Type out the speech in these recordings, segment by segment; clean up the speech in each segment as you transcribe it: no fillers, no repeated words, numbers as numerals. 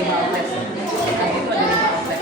5 outlet. Nanti itu ada 5 outlet.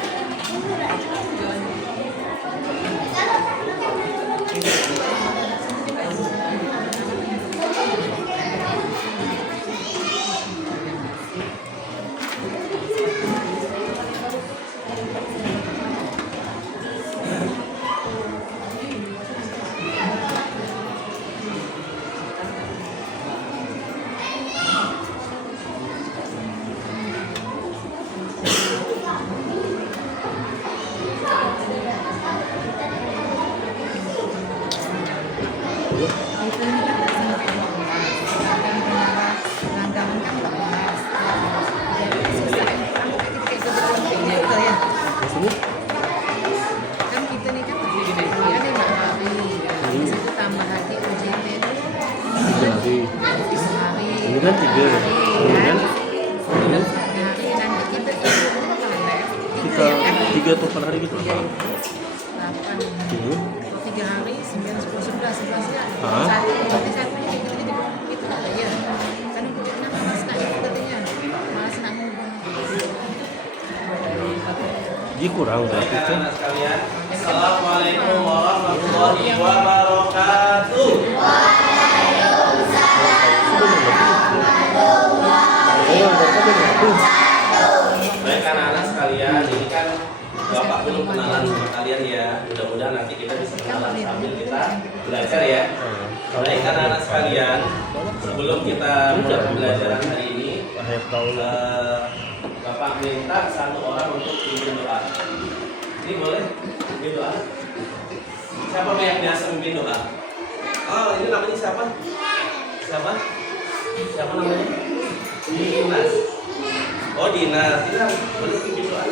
Ini kan 3 ya? Kita 3 atau 8 hari gitu? 3 hari, 9, 10, 11 ya. Nanti satunya gitu ya. Kan kulitnya malas nak itu katanya. Malas nak ngubah. Jadi kurang berarti kan? Assalamualaikum warahmatullahi wabarakatuh. Baik anak-anak sekalian, ini kan Bapak belum kenalan sama kalian ya. Mudah-mudahan nanti kita bisa kenalan sambil kita belajar ya. Baik anak-anak sekalian, sebelum kita mulai pembelajaran hari ini, Bapak minta satu orang untuk pimpin doa. Ini boleh pimpin doa? Siapa yang biasa pimpin doa? Oh, ini namanya siapa? Siapa? Siapa namanya? Dinas. Oh, Dinas. Dinas, boleh pimpin doa?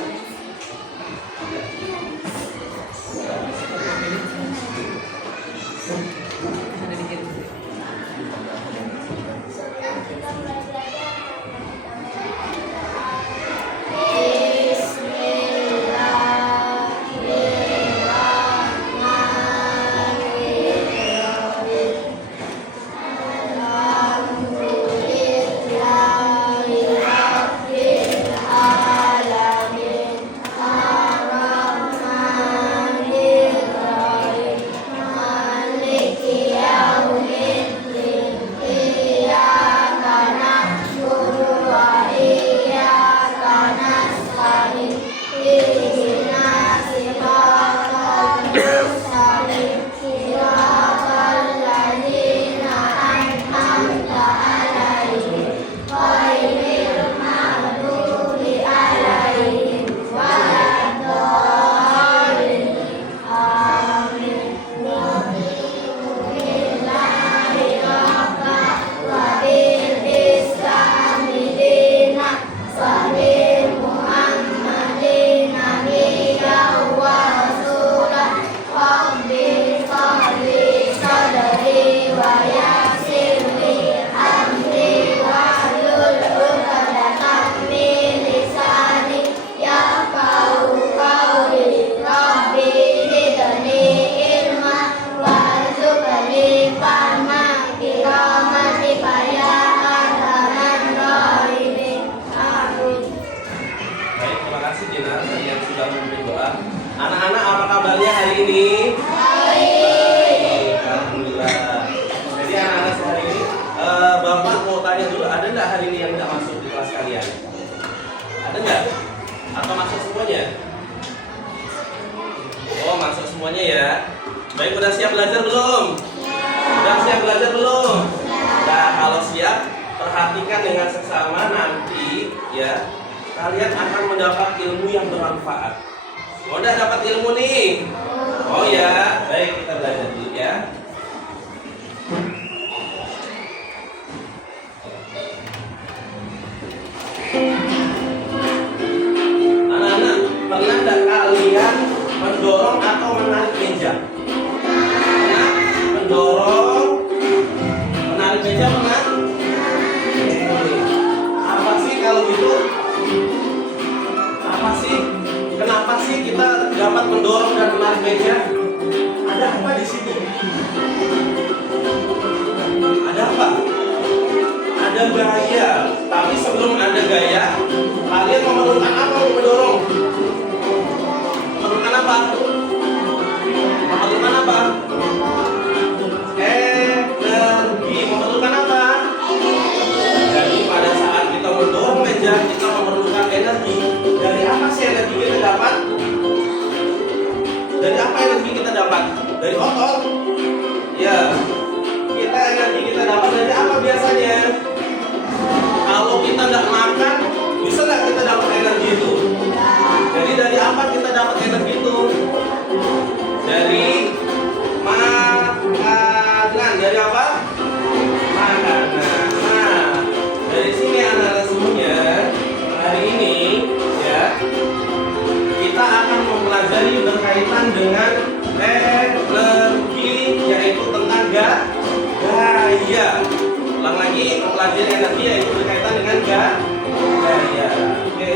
Anak-anak, apa kabarnya hari ini? Baik. Alhamdulillah. Jadi anak-anak hari ini, Bapak mau tanya dulu, ada nggak hari ini yang nggak masuk di kelas kalian? Ada nggak? Atau masuk semuanya? Oh, masuk semuanya ya. Baik, udah siap belajar belum? Udah siap belajar belum? Nah, kalau siap, perhatikan dengan seksama nanti ya. Kalian akan mendapat ilmu yang bermanfaat. Oh, udah dapat ilmu nih? Oh ya, baik, kita belajar dulu ya. Anak-anak, pernah nggak kalian mendorong atau menarik meja? Pernah? Mendorong, menarik meja pernah? Apa sih kalau gitu? Apa sih? Kenapa sih kita dapat mendorong dan menarik meja? Ada apa di sini? Ada apa? Ada ada gaya. Tapi sebelum ada gaya, kalian memerlukan apa untuk mendorong? Memerlukan apa? Memerlukan apa? Energi. Memerlukan apa? Jadi pada saat kita mendorong meja, kita memerlukan energi. Dari apa sih energi kita dapat? Dari apa energi kita dapat? Dari otot? Ya. Energi kita dapat dari apa biasanya? Kalau kita tidak makan, bisa nggak kita dapat energi itu? Jadi dari apa kita dapat energi itu? Dari makanan. Dari apa? Makanan. Nah, dari sini anak-anak semuanya, hari ini ya kita akan mempelajari berkaitan dengan energi, yaitu tentang gaya. Ulang lagi, mempelajari energi yaitu berkaitan dengan gaya. Oke.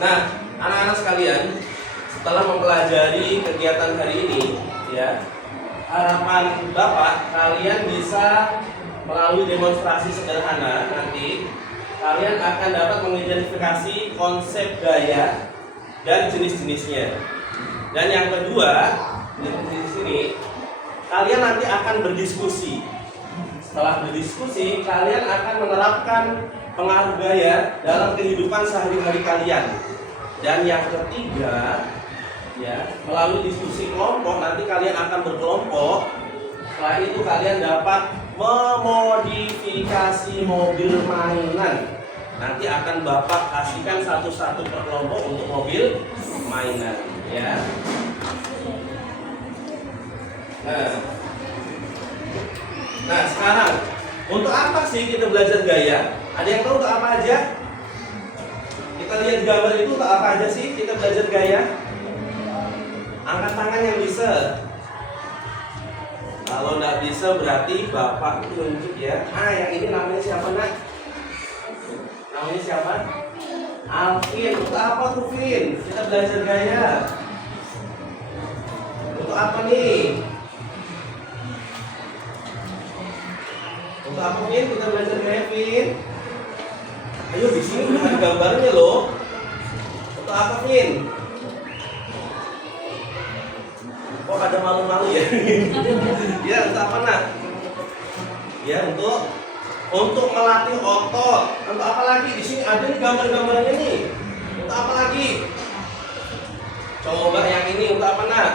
Nah, anak-anak sekalian, setelah mempelajari kegiatan hari ini, ya, harapan Bapak kalian bisa melalui demonstrasi sederhana nanti kalian akan dapat mengidentifikasi konsep gaya dan jenis-jenisnya. Dan yang kedua, di sini kalian nanti akan berdiskusi. Setelah berdiskusi, kalian akan menerapkan pengaruh gaya dalam kehidupan sehari-hari kalian. Dan yang ketiga, ya, melalui diskusi kelompok nanti kalian akan berkelompok. Setelah itu kalian dapat memodifikasi mobil mainan. Nanti akan Bapak kasihkan satu-satu per kelompok untuk mobil mainan, ya. Nah, sekarang untuk apa sih kita belajar gaya? Ada yang tahu untuk apa aja? Kita lihat gambar itu untuk apa aja sih kita belajar gaya? Angkat tangan yang bisa. Kalau nggak bisa berarti Bapak tunjuk ya. Yang ini namanya siapa, Nak? Namanya siapa? Alvin. Untuk apa tuh, Vin? Kita belajar gaya. Untuk apa nih? Untuk apa, Vin? Kita belajar gaya, Vin. Ayo, di sini udah ada gambarnya loh. Untuk apa, Vin? Kok ada malu-malu ya? Ya, untuk apa, Nak? Ya, untuk melatih otot. Untuk apa lagi? Di sini ada nih gambar-gambarnya nih. Untuk apa lagi? Coba yang ini untuk apa, Nak?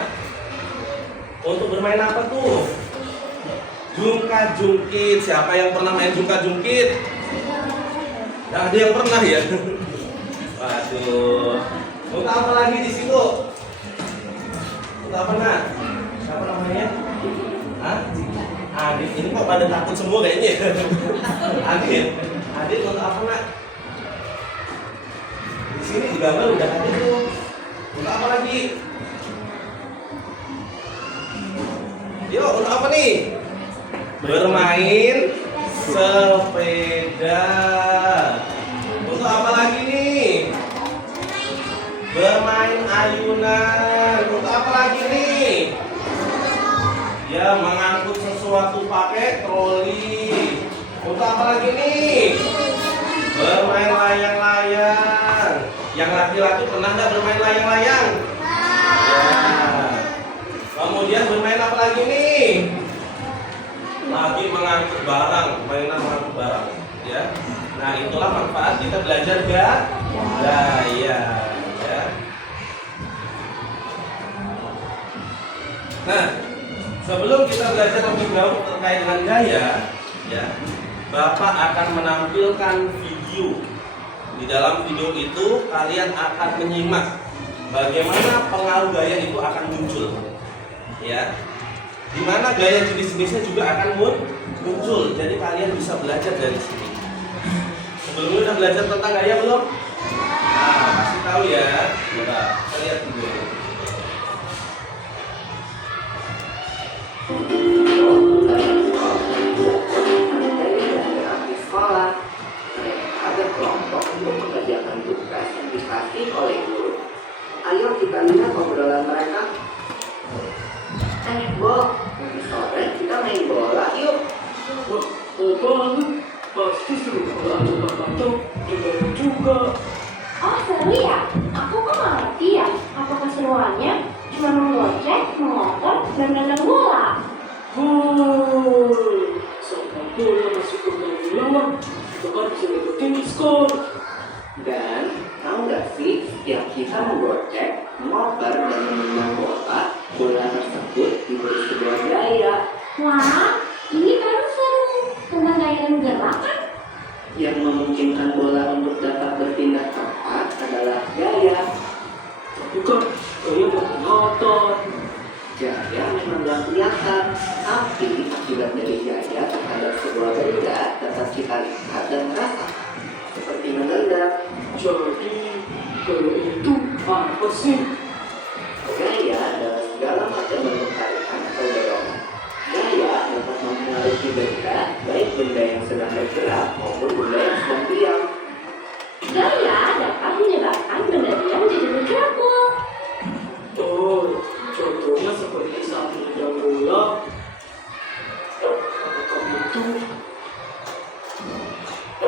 Untuk bermain apa tuh? Jungkat-jungkit. Siapa yang pernah main jungkat-jungkit? Nah, ada yang pernah ya? Waduh. Untuk apa lagi di situ? Untuk apa, Nak? Siapa namanya? Adit. Ini kok pada takut semua kayaknya. Adit untuk apa, Nak? Di sini di gambar udah ada tuh. Untuk apa lagi? Yuk, untuk apa nih? Bermain sepeda. Untuk apa lagi nih? Bermain ayunan. Untuk apa lagi nih? Ya, mengangkut sesuatu pakai troli. Untuk apa lagi nih? Bermain layang-layang. Yang laki-laki pernah nggak bermain layang-layang? Ya. Kemudian bermain apa lagi nih? Lagi mengangkut barang, mainan mengangkut barang. Ya. Nah, itulah manfaat kita belajar gaya. Ya. Nah, sebelum kita belajar lebih jauh terkait dengan gaya, ya, Bapak akan menampilkan video. Di dalam video itu kalian akan menyimak bagaimana pengaruh gaya itu akan muncul, ya. Di mana gaya jenis-jenisnya juga akan muncul. Jadi kalian bisa belajar dari sini. Sebelumnya udah belajar tentang gaya belum? Nah, kasih tahu ya. Coba kita lihat video. Sekolah ada kelompok untuk mengerjakan tugas yang dikasih oleh guru. Ayo kita lihat obrolan mereka. bosku. Dan tahu nggak sih, setiap kita menggocek, ngoper dan menendang bola, bola tersebut diberi sebuah gaya Wah, ini baru seru. Tentang gaya dan gerak kan? yang memungkinkan bola untuk dapat berpindah tempat adalah gaya. Tapi kan gaya gak kelihatan. Gaya memang gak kelihatan, tapi akibat dari gaya terhadap sebuah benda dapat kita lihat dan rasakan, seperti menendang. Jadi gaya itu apa sih? Gaya adalah segala macam bentuk tarikan atau dorongan. Gaya dapat mempengaruhi benda, baik benda yang sedang bergerak maupun benda yang sedang diam. Gaya dapat menyebabkan benda diam jadi bergerak. Oh, contohnya seperti saat menendang bola. Apakah itu?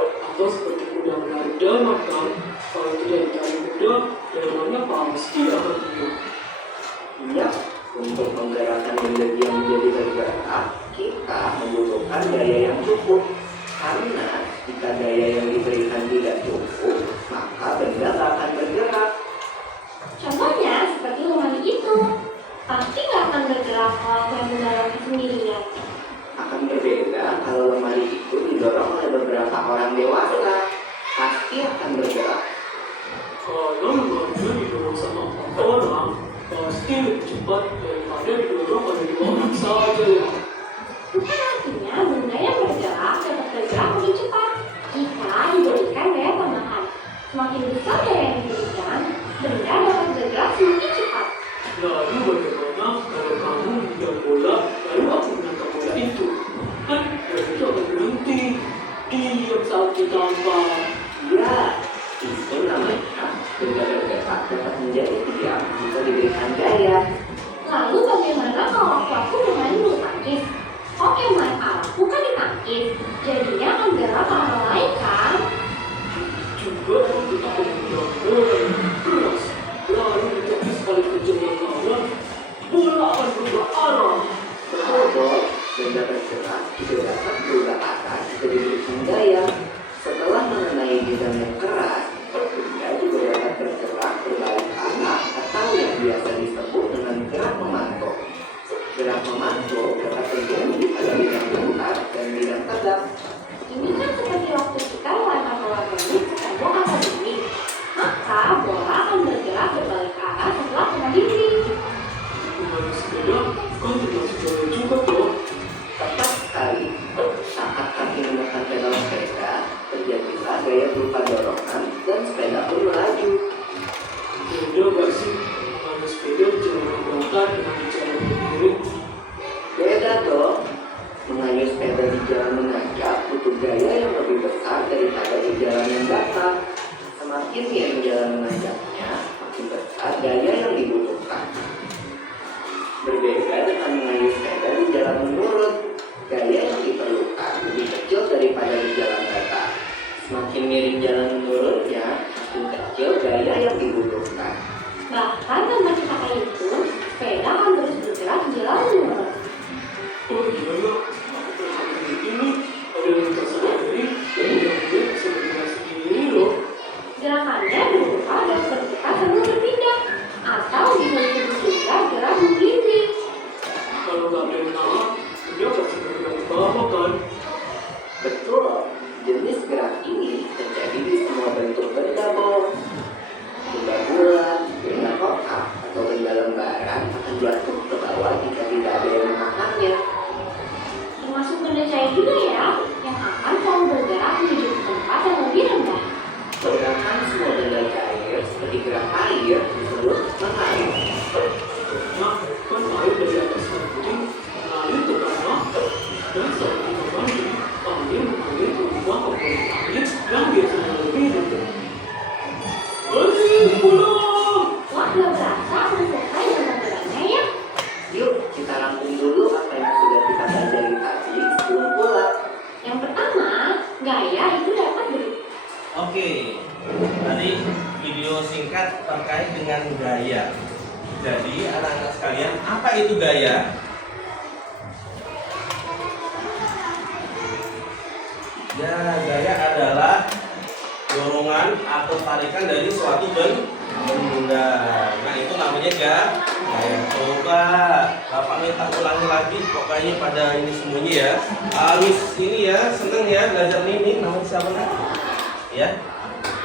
Atau seperti kuda menarik dalam kan? Kalau tidak ditarik kuda, dalamnya pasti akan hilang. Iya, untuk menggerakkan benda diam menjadi bergerak, kita membutuhkan gaya yang cukup. Karena jika gaya yang diberikan tidak cukup, maka benda tak akan bergerak. Contohnya seperti lemari itu. Pasti nggak akan bergerak kalau saya mendorongnya sendirian. Akan berbeda kalau lemari itu didorong oleh beberapa orang dewasa, pasti akan bergerak. Kalau lemarinya didorong sama 4 orang, pasti lebih cepat daripada didorong oleh 2 orang saja ya. Bukan artinya benda yang bergerak dapat bergerak lebih cepat jika diberikan gaya tambahan. Semakin besar gaya yang diberikan, benda dapat bergerak semakin cepat. Lalu bagaimana kalau kamu menendang bola, lalu aku menangkap bola itu? Kan bola itu akan berhenti. Diam saat ditangkap. Ya, itu namanya benda bergerak dapat menjadi diam jika diberikan gaya. Lalu bagaimana kalau aku bermain bulu tangkis? Oke, main aku kan ditangkis, jadinya akan gerak ke arah lain kan? Juga untuk aku menendang bola yang keras, lalu ditepis oleh kencang kawan, bola akan berubah arah. Betul, Bob. Benda bergerak juga dapat berubah arah jika diberikan gaya. Setelah mengenai bidang yang keras, benda juga dapat bergerak berbalik arah atau yang biasa disebut dengan gerak memantul. Gerak memantul dapat terjadi pada bidang datar dan bidang tegak. Ini kan seperti waktu kita melempar bola tenis ke tembok atau dinding. Maka bola akan bergerak berbalik arah setelah kena dinding. Mengenai sepeda, kan termasuk gaya juga kok. Tepat sekali, saat kaki menekan pedal sepeda, terjadilah gaya berupa dorongan dan sepeda pun melaju. Beda gak sih mengenai sepeda di jalan yang datar dengan di jalan yang miring? Beda dong. Mengayuh sepeda di jalan menanjak butuh gaya yang lebih besar daripada di jalan yang datar. Semakin miring jalan menanjaknya, makin besar gaya yang dibutuhkan. Berbeda dengan mengayuh sepeda di jalan menurun, gaya yang diperlukan lebih kecil daripada di jalan datar. Semakin miring jalan menurunnya, makin kecil gaya yang dibutuhkan. Bahkan tanpa kita itu, sepeda akan terus bergerak di jalan menurun. Oh iya ya, aku pernah ini ada lintasan dari dan yang dia bisa bergerak segini loh. Gerakannya berupa dan bergerak sambil berpindah, atau bisa disebut juga gerak menggelinding. Kalau nggak benar, dia pasti bergerak di bawah kan? Betul, jenis gerak ini terjadi di semua bentuk benda bom. Benda bulat, benda kotak, atau benda lembaran akan jatuh ke bawah jika tidak ada yang menahannya. Termasuk benda cair juga ya, yang akan selalu bergerak menuju ke tempat yang lebih rendah. Gerakan semua benda cair seperti gerak air disebut mengalir. Nah, kan air dari atas nanti mengalir ke bawah dan saat kita mandi, air mengalir ke bawah ke air yang biasanya lebih rendah. Ayo pulang! Wah, gak berasa udah selesai dengan geraknya ya. Yuk, kita rangkum dulu apa yang sudah kita pelajari tadi sebelum pulang. Yang pertama, gaya itu dapat berupa Oke, tadi video singkat terkait dengan gaya. Jadi anak-anak sekalian, apa itu gaya? Ya, gaya adalah dorongan atau tarikan dari suatu benda. Nah, itu namanya gaya. Coba Bapak minta ulangi lagi, pokoknya pada ini semuanya ya. Miss ini ya, seneng ya belajar ini. Namanya siapa nak? Ya,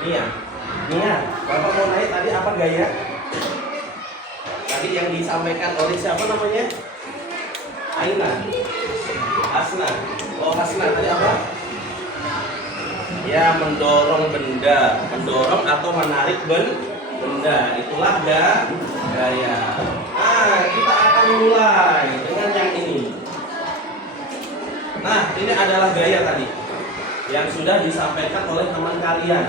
Nia. Bapak mau nanya tadi apa gaya? Tadi yang disampaikan oleh siapa namanya? Aina. Hasna. Oh, Hasna tadi apa? Ya, mendorong benda, mendorong atau menarik benda. Itulah gaya. Nah, kita akan mulai dengan yang ini. Nah, ini adalah gaya tadi yang sudah disampaikan oleh teman kalian.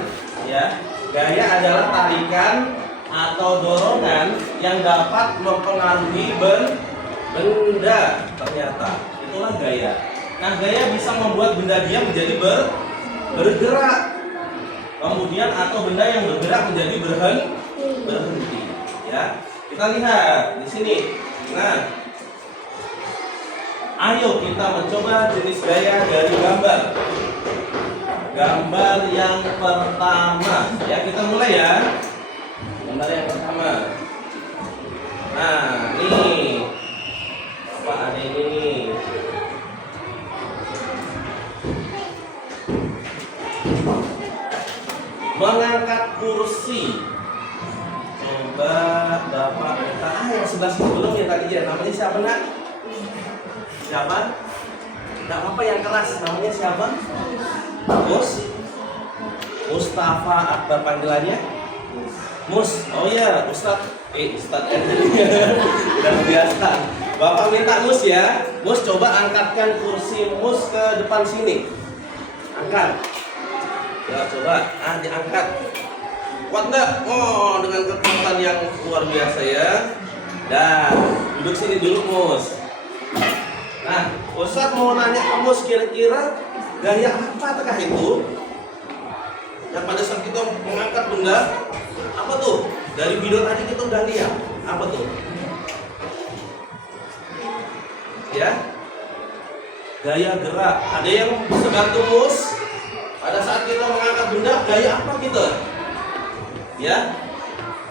Ya, gaya adalah tarikan atau dorongan yang dapat mempengaruhi benda. Ternyata itulah gaya. Nah, gaya bisa membuat benda dia menjadi bergerak, kemudian atau benda yang bergerak menjadi berhenti. Ya, kita lihat di sini. Nah, ayo kita mencoba jenis gaya dari gambar. Gambar yang pertama, ya kita mulai ya. Gambar yang pertama. Nah, ini apa ada ini? Mengangkat kursi. Coba Bapak minta yang sebelah sini belum ya tadi ya. Namanya siapa nak? Siapa? Tidak apa-apa yang keras. Namanya siapa? Mustafa Akbar panggilannya? Mus. Oh ya, Ustadz. Ustadz udah biasa. Bapak minta Mus ya. Mus coba angkatkan kursi Mus ke depan sini. Angkat. Ya coba, diangkat. Kuat nggak? Oh, dengan kekuatan yang luar biasa ya. Dan duduk sini dulu Mus. Nah, Ustadz mau nanya ke Mus, kira-kira gaya apa itu? Yang pada saat kita mengangkat benda, apa tuh? Dari video tadi kita udah lihat. Apa tuh? Ya, gaya gerak. Ada yang bisa bantu Mus? Pada saat kita mengangkat benda, gaya apa kita? Ya,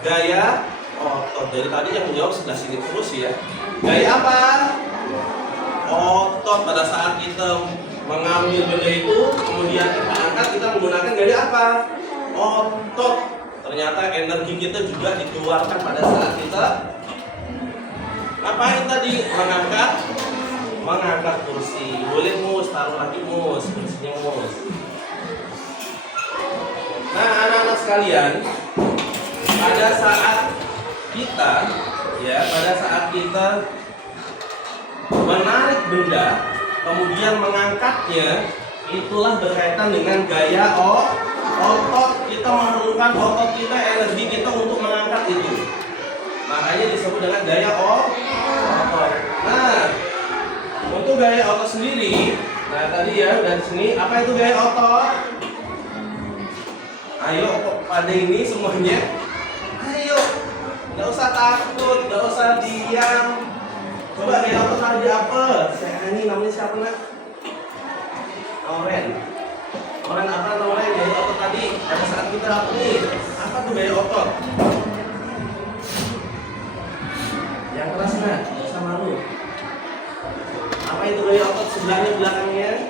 gaya otot. Dari tadi yang menjawab sebelah sini terus ya. Gaya apa? Otot. Pada saat kita mengambil benda itu, kemudian kita angkat, kita menggunakan gaya apa? Otot. Ternyata energi kita juga dikeluarkan pada saat kita ngapain tadi? Mengangkat kursi. Boleh Mus, taruh lagi Mus, kursinya Mus. Nah, anak-anak sekalian, pada saat kita menarik benda, kemudian mengangkatnya, itulah berkaitan dengan gaya otot. Kita memerlukan otot kita, energi kita untuk mengangkat itu. Makanya disebut dengan gaya otot. Nah, untuk gaya otot sendiri, nah tadi ya dari sini, apa itu gaya otot? Ayo pada ini semuanya. Ayo, nggak usah takut, nggak usah diam. Coba gaya otot tadi apa? Saya ini namanya siapa nak? Oren apa namanya gaya otot tadi? Pada saat kita apa nih? Apa tuh gaya otot? Yang keras nak, nggak usah malu. Apa itu gaya otot sebelahnya belakangnya?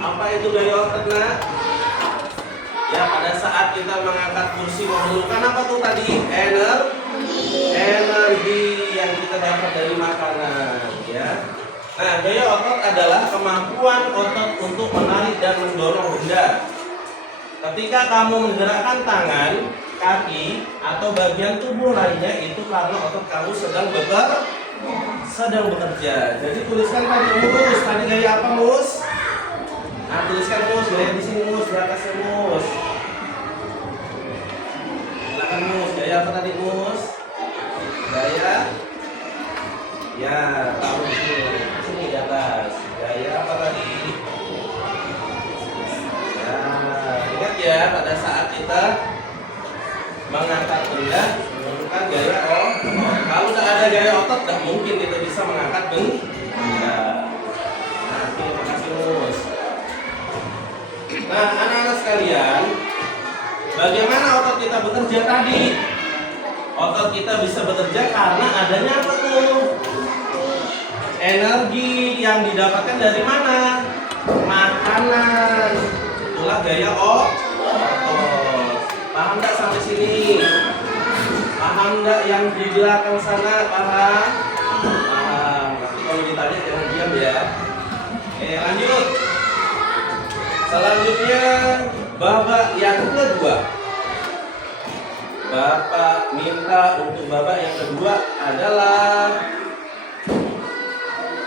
Apa itu gaya otot nak? Ya, pada saat kita mengangkat kursi memerlukan apa tuh tadi? Energi yang kita dapat dari makanan ya. Nah, gaya otot adalah kemampuan otot untuk menarik dan mendorong benda. Ketika kamu menggerakkan tangan, kaki, atau bagian tubuh lainnya, itu karena otot kamu sedang bekerja. Jadi tuliskan tadi Mus, tadi gaya apa Mus? Nah, tuliskan Mus, gaya di sini Mus, di atasnya Mus. Silakan Mus, gaya apa tadi Mus? Gaya, ya taruh di sini di atas. Gaya apa tadi? Ya, ingat ya pada saat kita mengangkat benda menggunakan gaya otot. Kalau tidak ada gaya otot, tidak mungkin kita bisa mengangkat benda. Nah, terima kasih Mus. Nah, anak-anak sekalian, bagaimana otot kita bekerja tadi? Otot kita bisa bekerja karena adanya apa tuh? Energi yang didapatkan dari mana? Makanan. Itulah gaya otot. Paham nggak sampai sini? Paham nggak yang di belakang sana? Paham? Paham. Tapi kalau ditanya jangan diam ya. Oke, lanjut. Selanjutnya babak yang kedua. Bapak minta untuk babak yang kedua adalah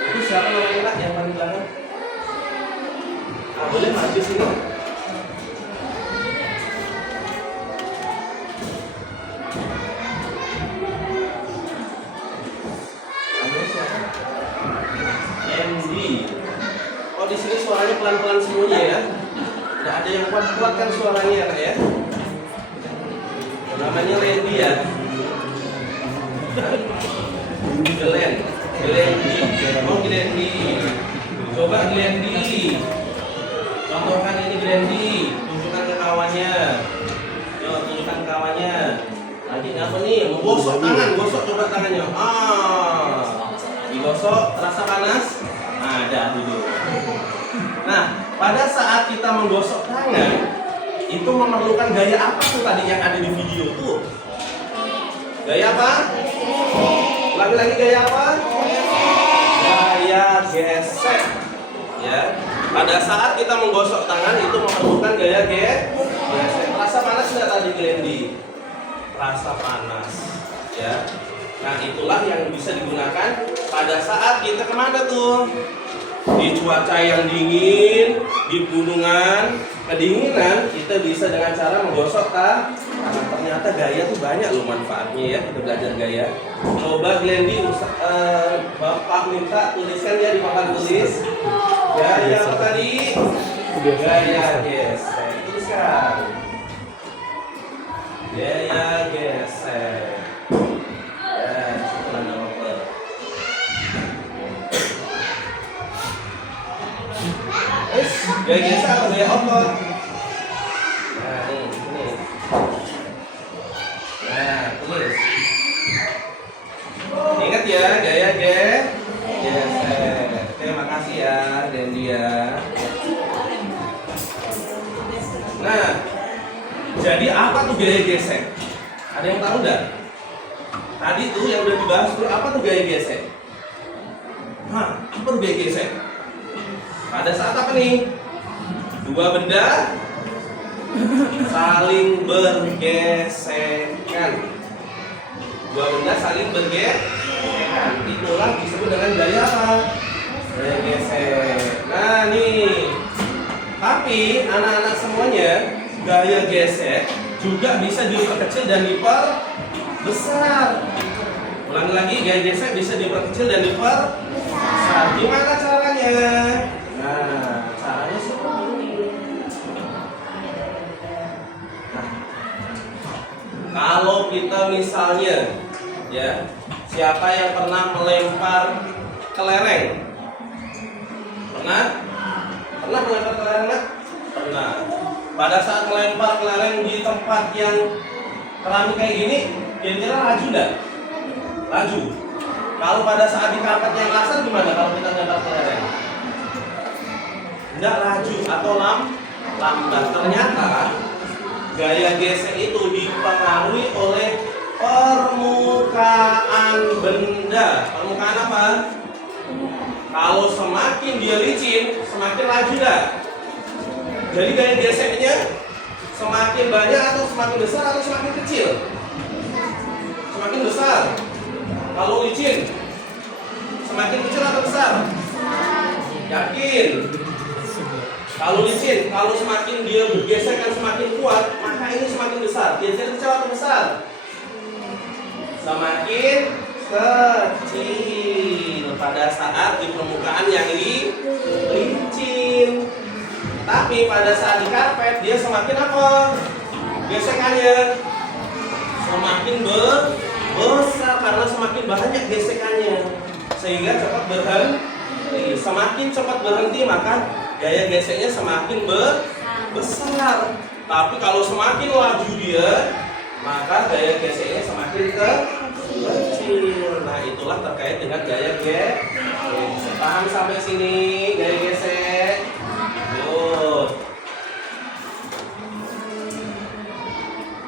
itu siapa namanya Pak yang paling belakang? Boleh maju sini. Namanya siapa? Andy. Oh di sini suaranya pelan-pelan semuanya ya. Tidak ada yang kuat-kuat kan suaranya ya Kak ya. Namanya Randy ya. Glendy. Oh Glendy. Coba Glendy. Contohkan ini Glendy. Tunjukkan ke kawannya. Yuk tunjukkan ke kawannya. Lagi apa nih? Menggosok tangan. Gosok coba tangannya. Digosok. Terasa panas? Ada dulu. Nah, pada saat kita menggosok tangan, itu memerlukan gaya apa tuh tadi yang ada di video tuh? Gaya apa? Lagi-lagi gaya apa? Gaya gesek. Ya. Pada saat kita menggosok tangan itu memerlukan gaya gesek. Rasa panas nggak tadi Glendy? Rasa panas. Ya. Nah itulah yang bisa digunakan pada saat kita kemana tuh? Di cuaca yang dingin, di gunungan, kedinginan, kita bisa dengan cara menggosok tangan. Ternyata gaya tuh banyak loh manfaatnya ya, kita belajar gaya. Coba Glendy, Bapak minta tuliskan ya di papan tulis. Gaya apa tadi? Gaya gesek. Tuliskan. Gaya gesek. Ya, syukuran Bapak. Gaya gesek atau gaya otot? Nah, ini. Nah, tulis. Ingat ya, gaya gesek. Terima kasih ya, Dendi ya. Nah, jadi apa tuh gaya gesek? Ada yang tahu nggak? Tadi tuh yang udah dibahas tuh apa tuh gaya gesek? Apa tuh gaya gesek? Pada saat apa nih? Dua benda saling bergesekan. Dua benda saling bergesekan. Itulah disebut dengan gaya apa? Gaya gesek. Nah nih. Tapi anak-anak semuanya gaya gesek juga bisa diperkecil dan diperbesar. Ulangi lagi, gaya gesek bisa diperkecil dan diperbesar. Gimana caranya? Nah, caranya seperti ini. Kalau kita misalnya, ya, siapa yang pernah melempar kelereng? Pernah? Pernah melempar kelereng nggak? Pernah. Pada saat melempar kelereng di tempat yang keramik kayak gini, kira-kira laju nggak? Laju. Kalau pada saat di karpet yang kasar gimana kalau kita lempar kelereng? Nggak laju atau lambat. Ternyata gaya gesek itu dipengaruhi oleh permukaan benda. Permukaan apa? Kalau semakin dia licin, semakin laju dah. Jadi gaya geseknya semakin banyak atau semakin besar atau semakin kecil? Semakin besar. Kalau licin, semakin kecil atau besar? Yakin? Kalau licin, kalau semakin dia bergesek dan semakin kuat, maka ini semakin besar. Geser kecil atau besar? Semakin kecil pada saat di permukaan yang licin. Tapi pada saat di karpet dia semakin apa? Gesekannya semakin besar karena semakin banyak gesekannya, sehingga cepat berhenti. Semakin cepat berhenti maka gaya geseknya semakin besar. Tapi kalau semakin laju dia, maka gaya geseknya semakin kecil. Nah, itulah terkait dengan gaya gesek. Paham sampai sini gaya gesek? Yuk.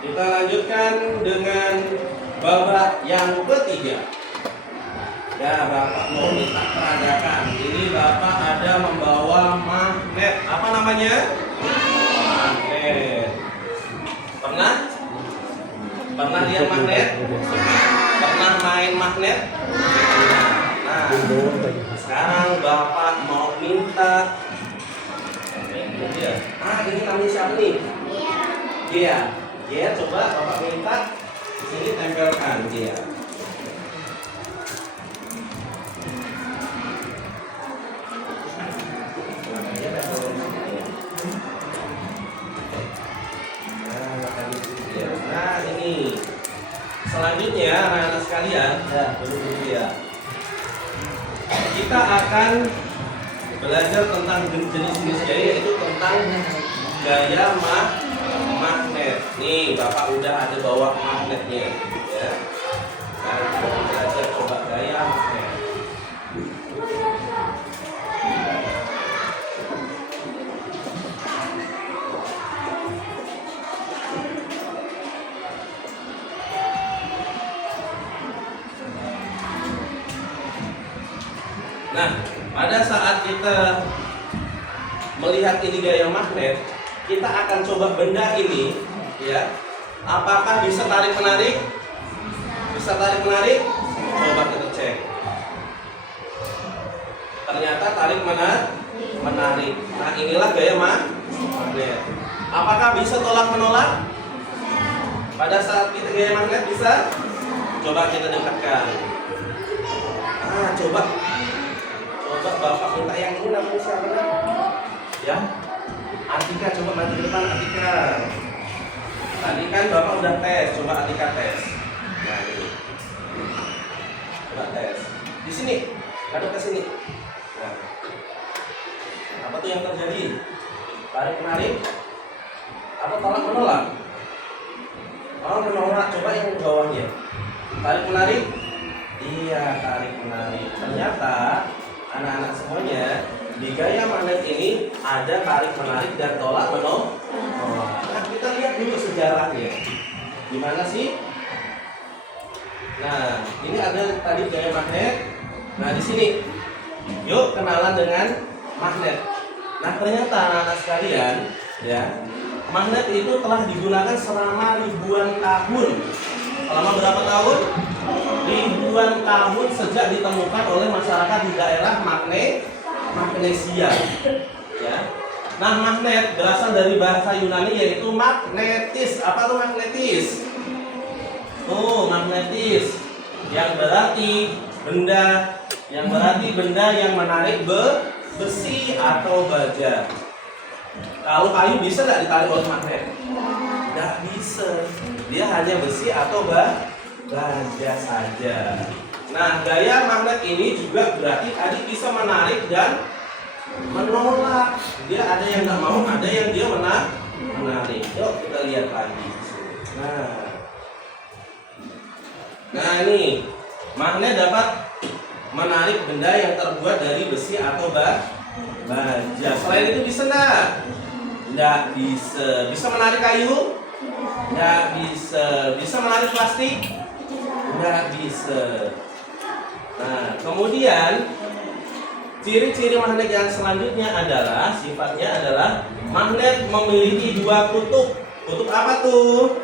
Kita lanjutkan dengan babak yang ketiga. Ya, Bapak mau minta peradakan. Ini Bapak ada membawa magnet. Apa namanya? Magnet. Pernah lihat magnet? Pernah main magnet? Nah, sekarang Bapak mau minta. Ini namanya siapa nih? Dia coba Bapak minta di sini tempelkan dia. Nah, ini selanjutnya anak-anak sekalian, ya. Kita akan belajar tentang jenis-jenis gaya, yaitu tentang gaya magnet. Nih, Bapak udah ada bawa magnetnya, ya. Sekarang kita belajar coba gaya magnet. Nah, pada saat kita melihat ini gaya magnet, kita akan coba benda ini, ya, apakah bisa tarik menarik? Bisa tarik menarik? Coba kita cek. Ternyata tarik menarik. Nah, inilah gaya magnet. Apakah bisa tolak menolak? Pada saat kita gaya magnet bisa? Coba kita dekatkan. Coba Bapak minta yang ini namanya siapa? Ya, Atika, coba maju ke depan, Atika. Tadi kan Bapak udah tes, coba Atika tes. Nah, ini. Coba tes. Di sini, hadap ke sini. Nah, apa tuh yang terjadi? Tarik menarik? Atau tolak menolak? Oh, menolak. Coba yang bawahnya. Tarik menarik? Iya, tarik menarik. Ternyata anak-anak semuanya, di gaya magnet ini ada tarik menarik dan tolak menolak. Nah, kita lihat dulu sejarahnya. Gimana sih? Nah, ini ada tadi gaya magnet. Nah, di sini, yuk kenalan dengan magnet. Nah, ternyata anak-anak sekalian, ya, magnet itu telah digunakan selama ribuan tahun. Selama berapa tahun? Ribuan tahun sejak ditemukan oleh masyarakat di daerah Magnesia. Ya. Nah, magnet berasal dari bahasa Yunani yaitu magnetis. Apa tuh magnetis? Magnetis. Yang berarti benda yang menarik besi atau baja. Kalau kayu bisa nggak ditarik oleh magnet? Nggak bisa. Dia hanya besi atau baja saja. Nah, gaya magnet ini juga berarti tadi bisa menarik dan menolak. Dia ada yang nggak mau, ada yang dia menarik. Yuk kita lihat lagi. Nah ini magnet dapat menarik benda yang terbuat dari besi atau baja. Selain itu bisa nggak? Nggak bisa. Bisa menarik kayu? Nggak bisa. Bisa menarik plastik? Nggak bisa. Nah, kemudian ciri-ciri magnet yang selanjutnya adalah sifatnya adalah magnet memiliki dua kutub. Kutub apa tuh?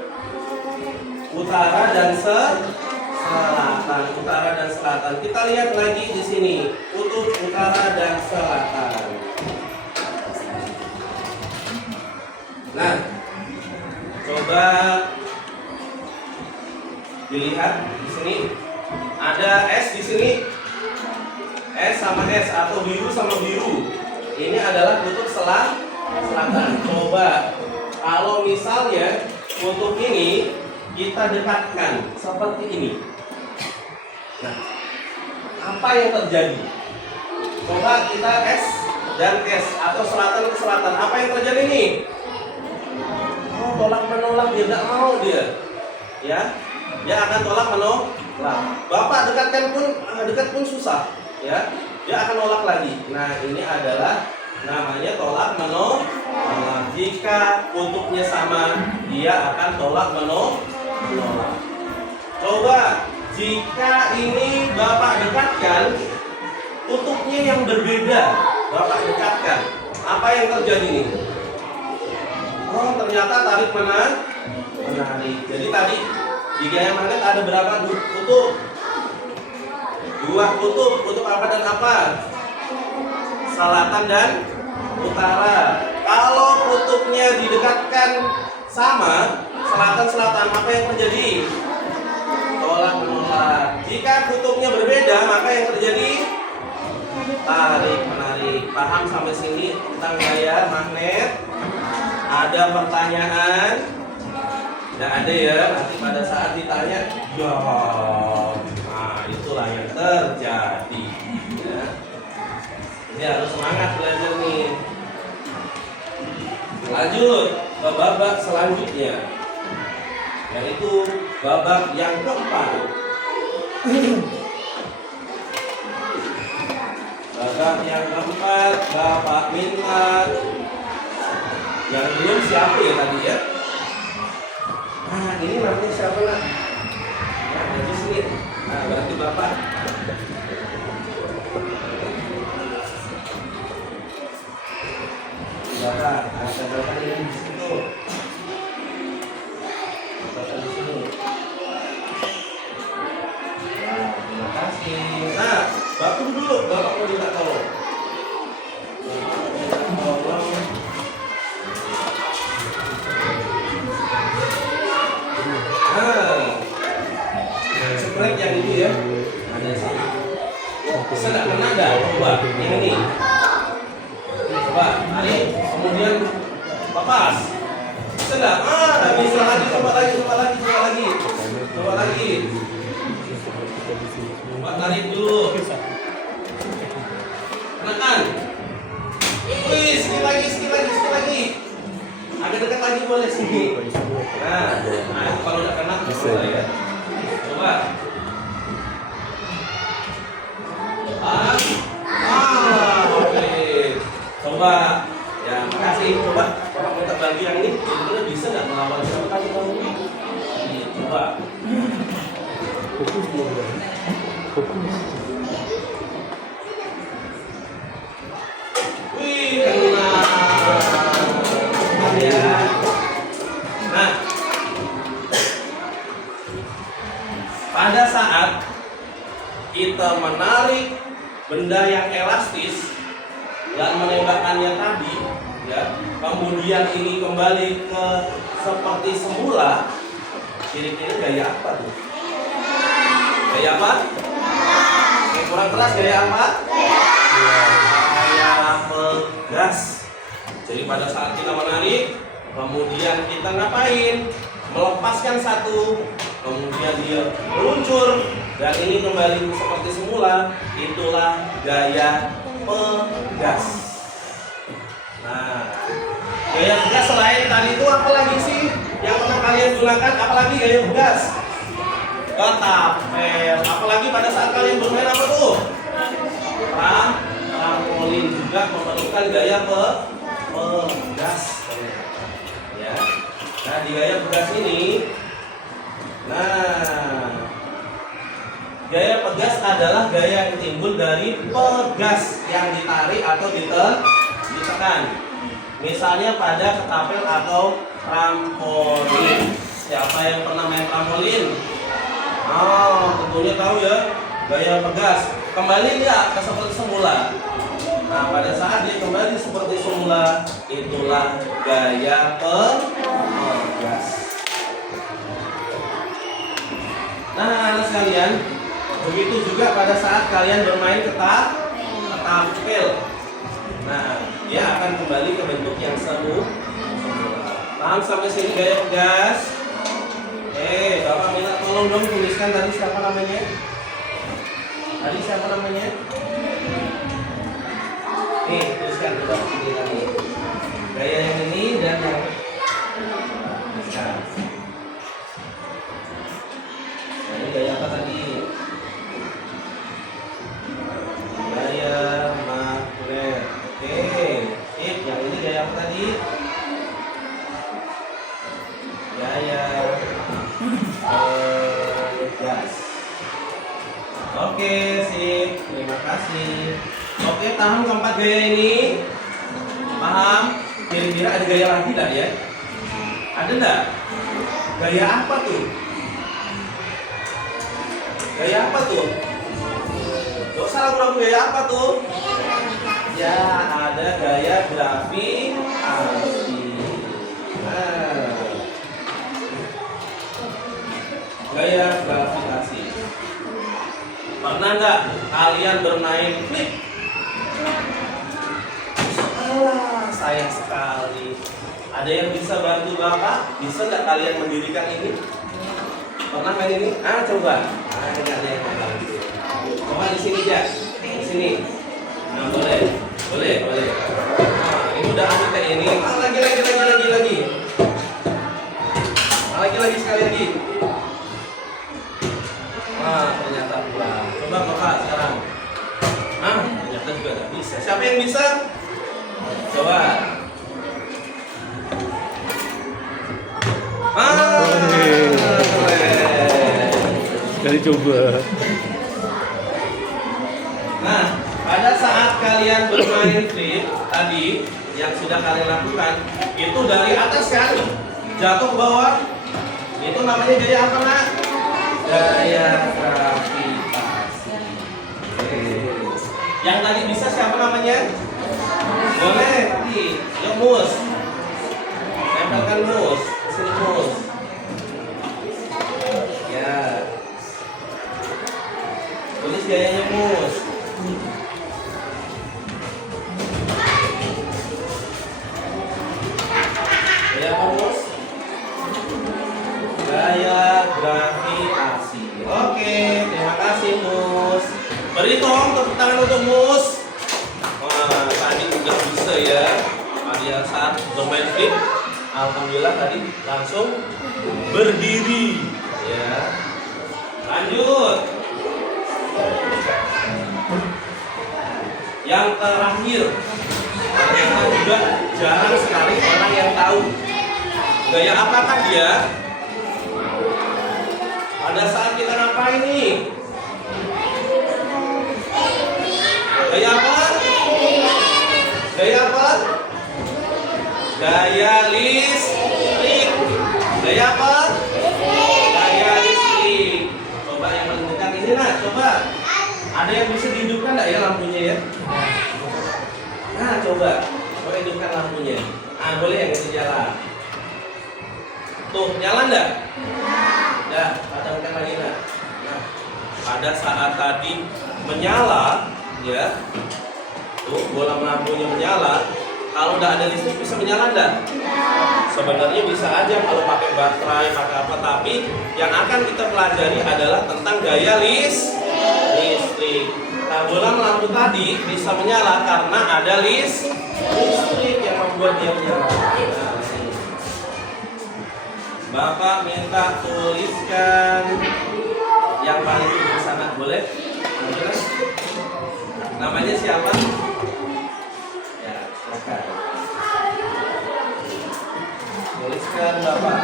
Utara dan selatan. Utara dan selatan. Kita lihat lagi di sini. Kutub utara dan selatan. Nah, coba dilihat di sini. Ada S di sini. S sama S atau biru sama biru. Ini adalah kutub selatan. Coba kalau misalnya kutub ini kita dekatkan seperti ini. Nah, apa yang terjadi? Coba kita S dan S atau selatan ke selatan. Apa yang terjadi nih? tolak menolak, dia nggak mau dia. Ya, dia akan tolak menolak. Bapak dekat pun susah, ya. Dia akan nolak lagi. Nah, ini adalah namanya tolak menolak. Jika kutubnya sama, dia akan tolak menolak. Coba jika ini Bapak dekatkan, kutubnya yang berbeda, Bapak dekatkan. Apa yang terjadi nih? Oh, ternyata tarik menarik. Jadi tadi di gaya magnet ada berapa kutub? 2 kutub. Kutub apa dan apa? Selatan dan utara. Kalau kutubnya didekatkan sama, selatan, apa yang terjadi? Tolak menolak. Jika kutubnya berbeda, maka yang terjadi tarik menarik. Paham sampai sini tentang gaya magnet? Ada pertanyaan? Tidak ada ya. Nanti pada saat ditanya, jawab. Nah, itulah yang terjadi. Ya. Ini harus semangat belajar nih. Lanjut ke babak selanjutnya, yaitu babak yang keempat. Babak yang keempat, Bapak minta yang belum siapa ya tadi ya? Nah, ini namanya siapa nak? Nah, di sini. Nah, berarti Bapak. Bapak, ada Bapak ini di situ. Bapak di sini. Nah, terima kasih. Nah, Bapak dulu, Bapak mau minta tolong. Sprek yang ini ya, ada sini. Bisa nggak kena nggak? Coba yang ini. Coba, tarik, kemudian lepas. Bisa nggak? Nggak bisa lagi. Coba lagi. Coba tarik dulu. Kenakan. Wih, sekali lagi. Agak dekat lagi boleh sini. Nah, itu kalau udah kena bisa ya. Coba. Oke. Coba. Ya, makasih. Coba. Bapak minta bagi yang ini. Benar-benar bisa nggak melawan sama kamu? Coba. Wih, kena. Ya. Nah, pada saat kita menarik benda yang elastis dan menembakkannya tadi, ya, kemudian ini kembali ke seperti semula, kira-kira gaya apa tuh? Gaya apa? Kurang keras, gaya apa? Gaya pegas. Jadi pada saat kita menarik, kemudian kita ngapain? Melepaskan satu, kemudian dia meluncur, dan ini kembali seperti semula. Itulah gaya pegas. Nah, gaya pegas selain tadi itu apa lagi sih yang pernah kalian gunakan? Apalagi gaya pegas? Ketapel. Apalagi pada saat kalian bermain apa tuh? Trampolin juga memerlukan gaya pegas. Ya. Nah, di gaya pegas ini, gaya pegas adalah gaya yang timbul dari pegas yang ditarik atau ditekan. Misalnya pada ketapel atau trampolin. Siapa yang pernah main trampolin? Tentunya tahu ya, gaya pegas. Kembali dia ke seperti semula. Nah, pada saat dia kembali seperti semula, itulah gaya pegas. Nah, anak sekalian, begitu juga pada saat kalian bermain ketapel. Nah, dia akan kembali ke bentuk yang semula. Paham sampai sini gaya pegas? Bapak minta tolong dong tuliskan tadi siapa namanya? Nih, tuliskan coba ini. Gaya yang ini dan yang Oke, paham keempat gaya ini? Paham? Kira-kira ada gaya lagi nggak ya? Ada nggak? Gaya apa tuh? Gaya apa tuh? Gak usah ragu-ragu, gaya apa tuh? Ya, ada gaya gravitasi. Nah, gaya gravitasi. Pernah nggak kalian bermain flip? Sayang sekali. Ada yang bisa bantu Bapak? Bisa nggak kalian mendirikan ini? Pernah main ini? Coba. Nggak ada yang mau gitu. Coba di sini aja. Di sini. Nah, boleh. Nah, ini udah sampai ini. Lagi. Lagi sekali lagi. Ternyata kurang. Coba Bapak sekarang. Ternyata juga nggak bisa. Siapa yang bisa? Coba. Sekali coba. Nah, pada saat kalian bermain flip tadi yang sudah kalian lakukan, itu dari atas kan jatuh ke bawah. Itu namanya gaya apa, Nak? Gaya gravitasi. Yang tadi bisa siapa namanya? Boleh, tadi. Yuk, mus. Tempelkan mus. Sini mus. Ya. Tulis gayanya mus. Gaya apa mus? Gaya gravitasi. Oke, terima kasih mus. Beri tolong tepuk tangan untuk mus. Wah, tadi udah bisa ya. Pada saat bermain flip, alhamdulillah tadi langsung berdiri. Ya. Lanjut. Yang terakhir, ternyata juga jarang sekali orang yang tahu gaya apakah dia pada saat kita ngapain nih? Gaya apa? Gaya apa? Gaya listrik. Gaya apa? Gaya listrik. Coba yang menentukan ini, Nah, coba. Ada yang bisa dihidupkan nggak ya lampunya ya? Nah, coba hidupkan lampunya. Boleh yang itu nyala. Tuh, nyala nggak? Dah, padamkan lagi, Nah. Pada saat tadi menyala, ya, tuh bola lampunya menyala. Kalau nggak ada listrik bisa menyala nggak? Sebenarnya bisa aja kalau pakai baterai, pakai apa. Tapi yang akan kita pelajari adalah tentang gaya listrik. Nah, bola lampu tadi bisa menyala karena ada listrik yang membuat dia menyala. Nah, Bapak minta tuliskan yang paling di sana, boleh? Namanya siapa? Ya, silakan. Tuliskan Bapak.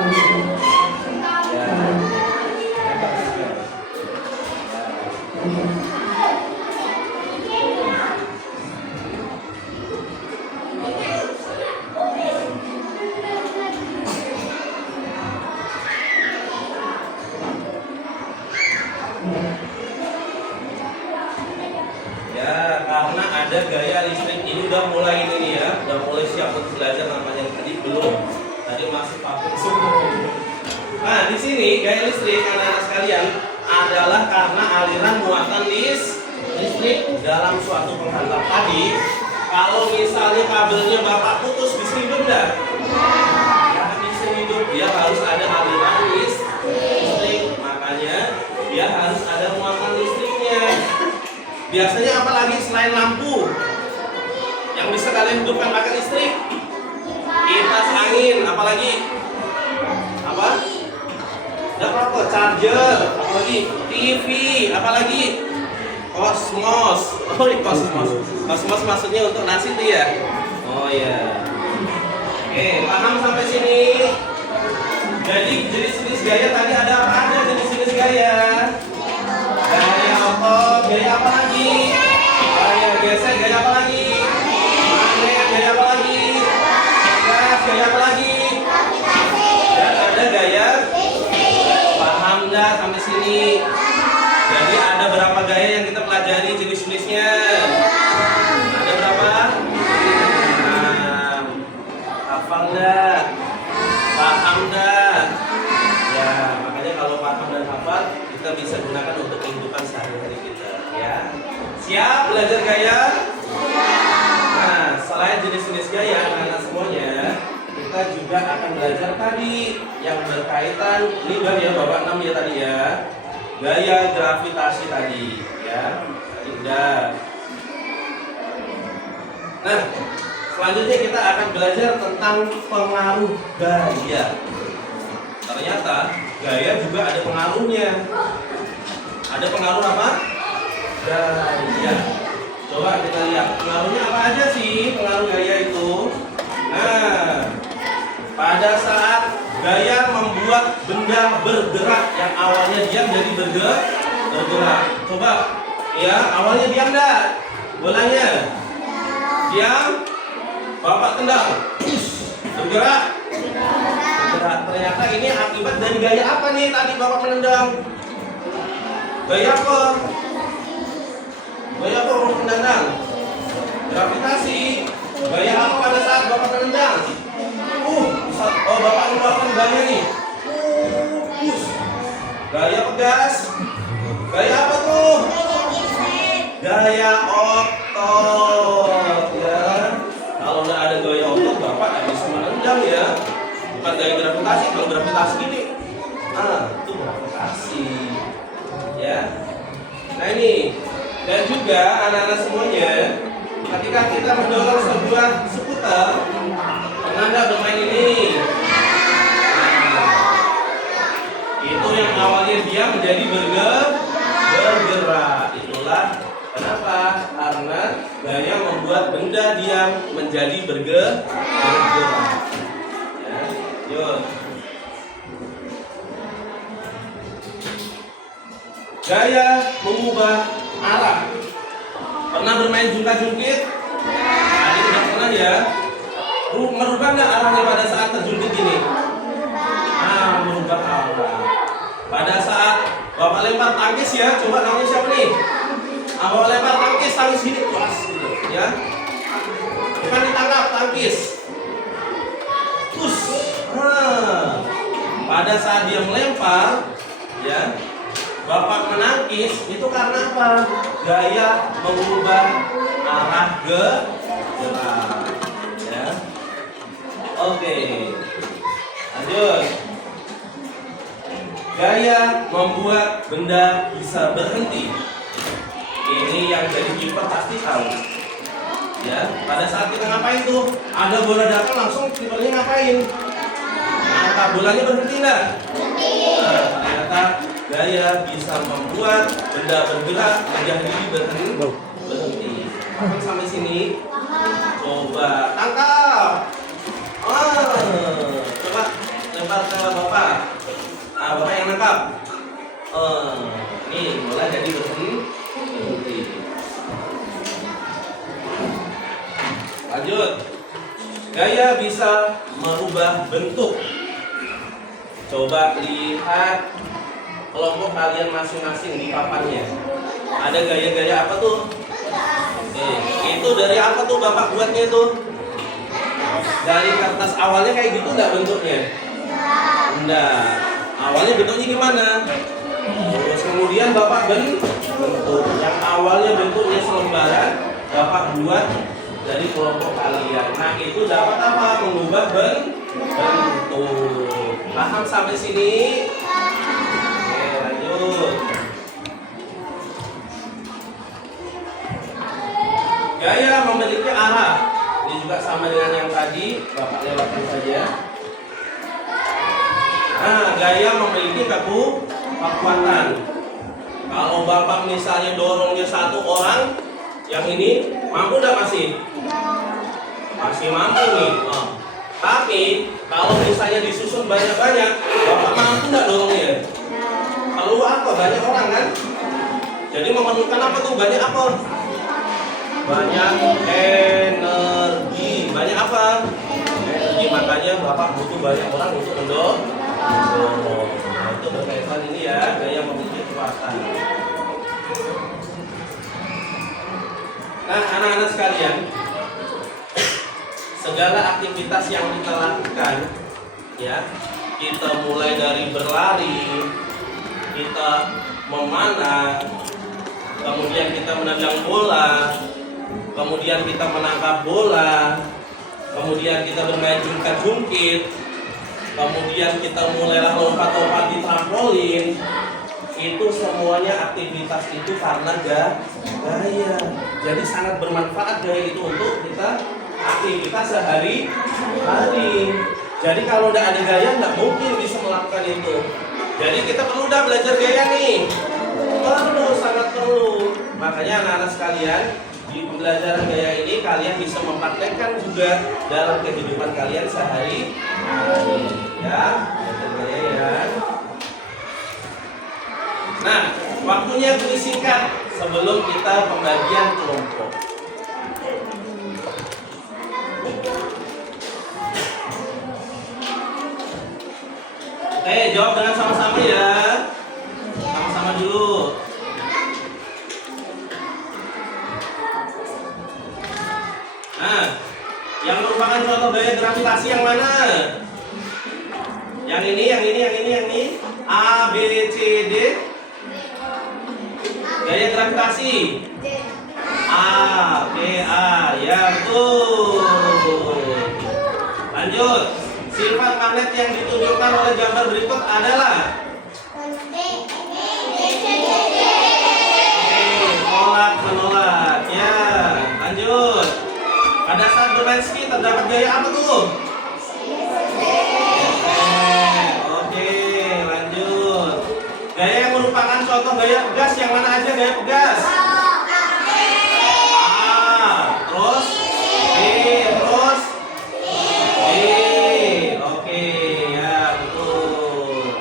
Ya. Ya, karena ada gaya listrik ini udah mulai ini ya, udah mulai siap untuk belajar namanya. Tadi belum, tadi masih pakai semua. Nah, di sini gaya listrik anak-anak sekalian adalah karena aliran muatan listrik dalam suatu penghantar tadi. Kalau misalnya kabelnya Bapak putus, bisa hidup nggak? Ya, bisa hidup. Dia harus ada aliran listrik, makanya dia harus ada muatan listriknya. Biasanya apa lagi selain lampu yang bisa kalian hidupkan pakai listrik? Kipas angin, apalagi? Apa? Apa? Charger, apalagi? TV, apalagi? Kosmos. Oh, kosmos. Kosmos maksudnya untuk nasi itu ya? Oh ya. Oke, paham sampai sini? Jadi jenis-jenis gaya tadi ada apa aja jenis-jenis gaya? Gaya otot, gaya apa lagi? Gaya geser. tadi yang berkaitan, ini udah ya Bapak 6 ya tadi ya. Gaya gravitasi tadi ya. Tadi udah. Nah, selanjutnya kita akan belajar tentang pengaruh gaya. Ternyata gaya juga ada pengaruhnya. Ada pengaruh apa? Gaya. Coba kita lihat pengaruhnya apa aja sih pengaruh gaya itu. Nah, pada saat gaya membuat benda bergerak yang awalnya diam jadi bergerak. Coba ya, awalnya diam enggak? Bolanya diam. Bapak tendang. Bergerak. Ternyata ini akibat dari gaya apa nih tadi Bapak menendang? Gaya apa? Gaya apa Bapak menendang? Gravitasi. Gaya apa pada saat Bapak menendang? Bapak mengeluarkan gaya nih. Gaya pegas. Gaya apa tuh? Gaya otot ya. Kalau nggak ada gaya otot, Bapak nggak bisa menendang ya. Bukan gaya gravitasi. Kalau gravitasi gini, itu gravitasi ya. Nah ini, dan juga anak-anak semuanya, ketika kita mendorong sebuah skuter, pernah nggak bermain ini? Itu yang awalnya diam menjadi bergerak. Itulah kenapa? Karena gaya membuat benda diam menjadi bergerak. Ya, yuk. Gaya mengubah arah. Pernah bermain jungkat-jungkit? Tadi udah pernah ya. Merubah nggak arahnya pada saat terjungkit gini? Merubah arah. Pada saat Bapak lempar tangkis ya, coba namanya siapa nih? Bapak lempar tangkis sini kelas gitu ya. Bukan ditangkap tangkis. Pada saat dia melempar ya, Bapak menangkis itu karena apa? Gaya mengubah arah gerak ya. Oke. Lanjut. Gaya membuat benda bisa berhenti. Ini yang jadi kiper pasti tahu. Ya, pada saat kita ngapain tuh? Ada bola datang langsung kipernya ngapain? Angkat bolanya berhenti enggak? Ternyata gaya bisa membuat benda bergerak menjadi berhenti. Sampai sini. Coba tangkap. Coba lempar ke Bapak. Bapak yang nangkap. Nih bola jadi berhenti. Lanjut. Gaya bisa merubah bentuk. Coba lihat kelompok kalian masing-masing di papannya. Ada gaya-gaya apa tuh? Itu dari apa tuh Bapak buatnya tuh? Dari kertas awalnya kayak gitu nggak bentuknya? Enggak. Awalnya bentuknya gimana? Terus kemudian Bapak bentuk. Yang awalnya bentuknya selembaran, Bapak buat dari kelompok kalian. Nah itu dapat apa? Mengubah bentuk. Paham sampai sini? Oke, lanjut. Gaya memiliki arah. Ini juga sama dengan yang tadi, Bapak lewatkan saja. Nah, gaya memiliki kekuatan. Kalau Bapak misalnya dorongnya satu orang, yang ini mampu nggak masih? Masih mampu nih. Tapi kalau misalnya disusun banyak-banyak, Bapak mampu nggak dorongnya? Perlu apa? Banyak orang kan? Jadi memerlukan apa tuh? Banyak apa? Banyak energi. Banyak apa? Energi. Makanya Bapak butuh banyak orang untuk mendorong. Nah, itu berkaitan ini ya, gaya memiliki kekuatan. Nah, anak-anak sekalian, segala aktivitas yang kita lakukan, ya, kita mulai dari berlari, kita memanah, kemudian kita menendang bola, kemudian kita menangkap bola, kemudian kita bermain jungkat-jungkit, kemudian kita mulailah lompat-lompat di trampolin, itu semuanya aktivitas itu karena gaya. Jadi sangat bermanfaat gaya itu untuk kita aktivitas sehari-hari. Jadi kalau tidak ada gaya nggak mungkin bisa melakukan itu. Jadi kita perlu udah belajar gaya nih. Perlu, sangat perlu. Makanya anak-anak sekalian, di pembelajaran gaya ini kalian bisa mempraktekkan juga dalam kehidupan kalian sehari-hari. Ya, belajar gaya ya. Nah, waktunya beri singkat sebelum kita pembagian kelompok. Oke, jawab dengan sama-sama ya. Sama-sama dulu. Nah, yang merupakan contoh gaya gravitasi yang mana? Yang ini. A, B, C, D. Gaya gravitasi. A, B, A. Ya, betul. Lanjut. Sifat magnet yang ditunjukkan oleh gambar berikut adalah tolak menolak. Ya, lanjut. Pada saat bermain ski terdapat gaya apa tuh? Oke, lanjut. Gaya yang merupakan contoh gaya pegas yang mana aja gaya pegas? A, terus B, terus B. Oke, ya betul.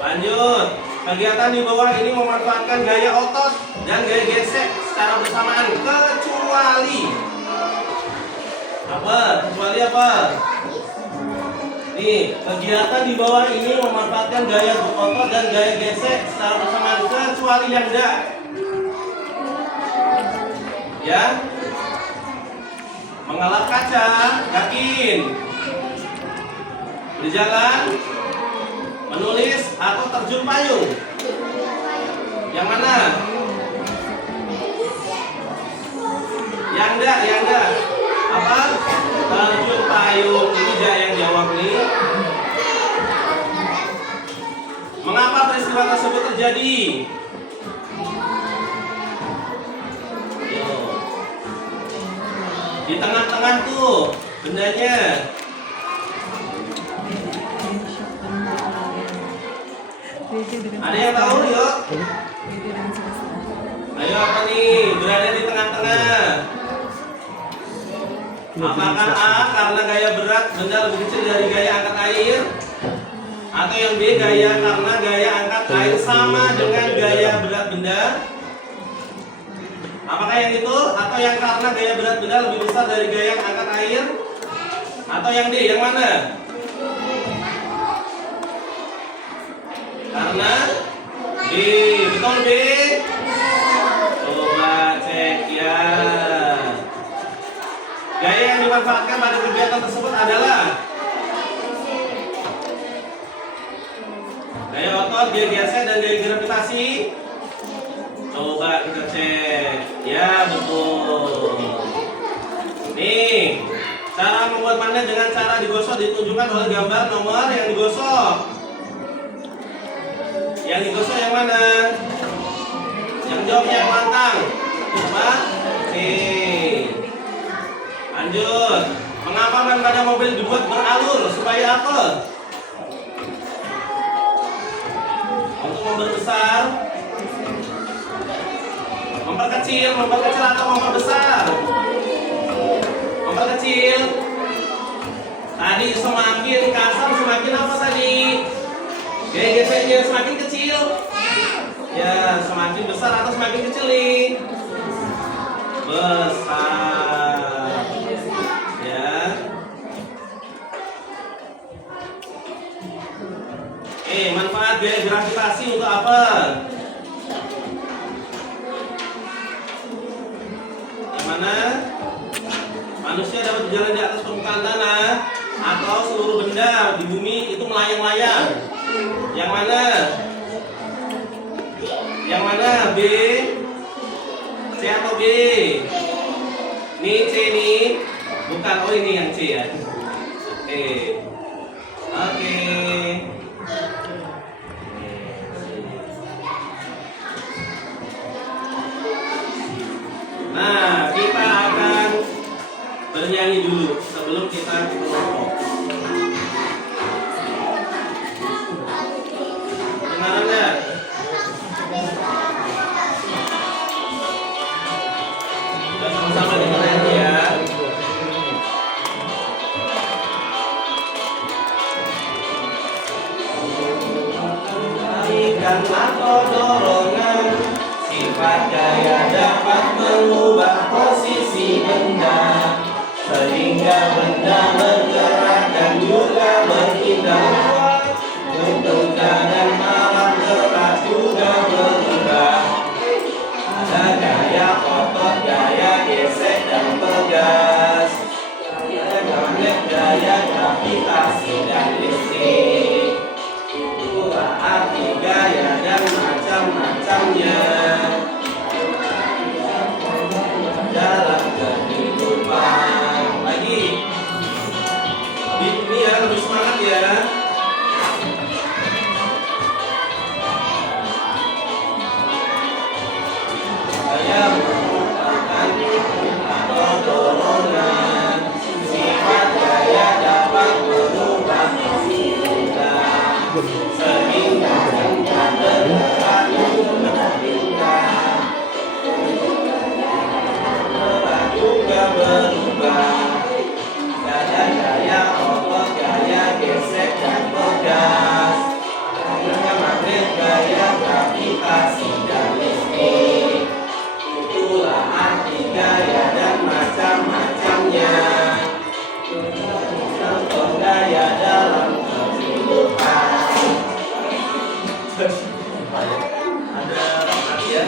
Lanjut. Kegiatan di bawah ini memanfaatkan gaya otot dan gaya gesek secara bersamaan kecuali apa? Kecuali apa? Nih, kegiatan di bawah ini memanfaatkan gaya otot dan gaya gesek secara bersamaan kecuali yang enggak. Ya. Mengelap kaca, yakin. Berjalan, menulis atau terjun payung. Yang mana? Yang enggak. Apa? Terjun payung. Ini dia yang jawab nih. Mengapa peristiwa tersebut terjadi? Yo. Di tengah-tengah tuh bendanya. Ada yang tahu yuk? Ayo apa nih? Berada di tengah-tengah. Apakah A karena gaya berat benda lebih kecil dari gaya angkat air? Atau yang B gaya karena gaya angkat air sama dengan gaya berat benda? Apakah yang itu? Atau yang karena gaya berat benda lebih besar dari gaya angkat air? Atau yang D? Yang mana? Karena B, betul B? Coba cek ya. Gaya yang dimanfaatkan pada kegiatan tersebut adalah gaya otot, gaya gesek, dan gaya gravitasi. Coba kita cek. Ya betul. Nih, cara membuat magnet dengan cara digosok ditunjukkan oleh gambar nomor yang digosok. Yang digosok yang mana? Yang jawabnya yang lantang. Coba C. Lanjut. Mengapa ban pada mobil dibuat beralur? Supaya apa? Untuk memperbesar, memperkecil atau memperbesar? Memperkecil. Tadi semakin kasar semakin apa tadi? Gaya geseknya semakin kecil. Ya, semakin besar atau semakin kecil nih? Besar. Ya. Manfaat gaya gravitasi untuk apa? Yang mana? Manusia dapat berjalan di atas permukaan tanah atau seluruh benda di bumi itu melayang-layang. Yang mana? Yang mana? B, C atau B? Ini C nih. Bukan, oh ini yang C ya. Oke. bernyanyi dulu sebelum kita kelompok. Kedengaran ya? Udah sama-sama dengerin ya. Tarikan atau dorongan, sifat gaya dapat mengubah posisi benda, sehingga benda bergerak dan juga berpindah ruang. Bentuk dan arah gerak juga berubah. Ada gaya otot, gaya gesek dan tegas, gaya magnet, gaya gravitasi dan listrik. Itulah arti gaya dan macam-macamnya dalam kehidupan. Lagi di dunia lebih semangat ya. Saya merupakan atau dorongan, sifat gaya dapat berubah benda, sehingga benda bergerak berpindah, juga berubah. Ada gaya otot, gaya gesek dan tegas, gaya magnet, gaya gravitasi dan listrik. Itulah arti gaya dan macam-macamnya. Contoh gaya dalam kehidupan. Ada arti ya?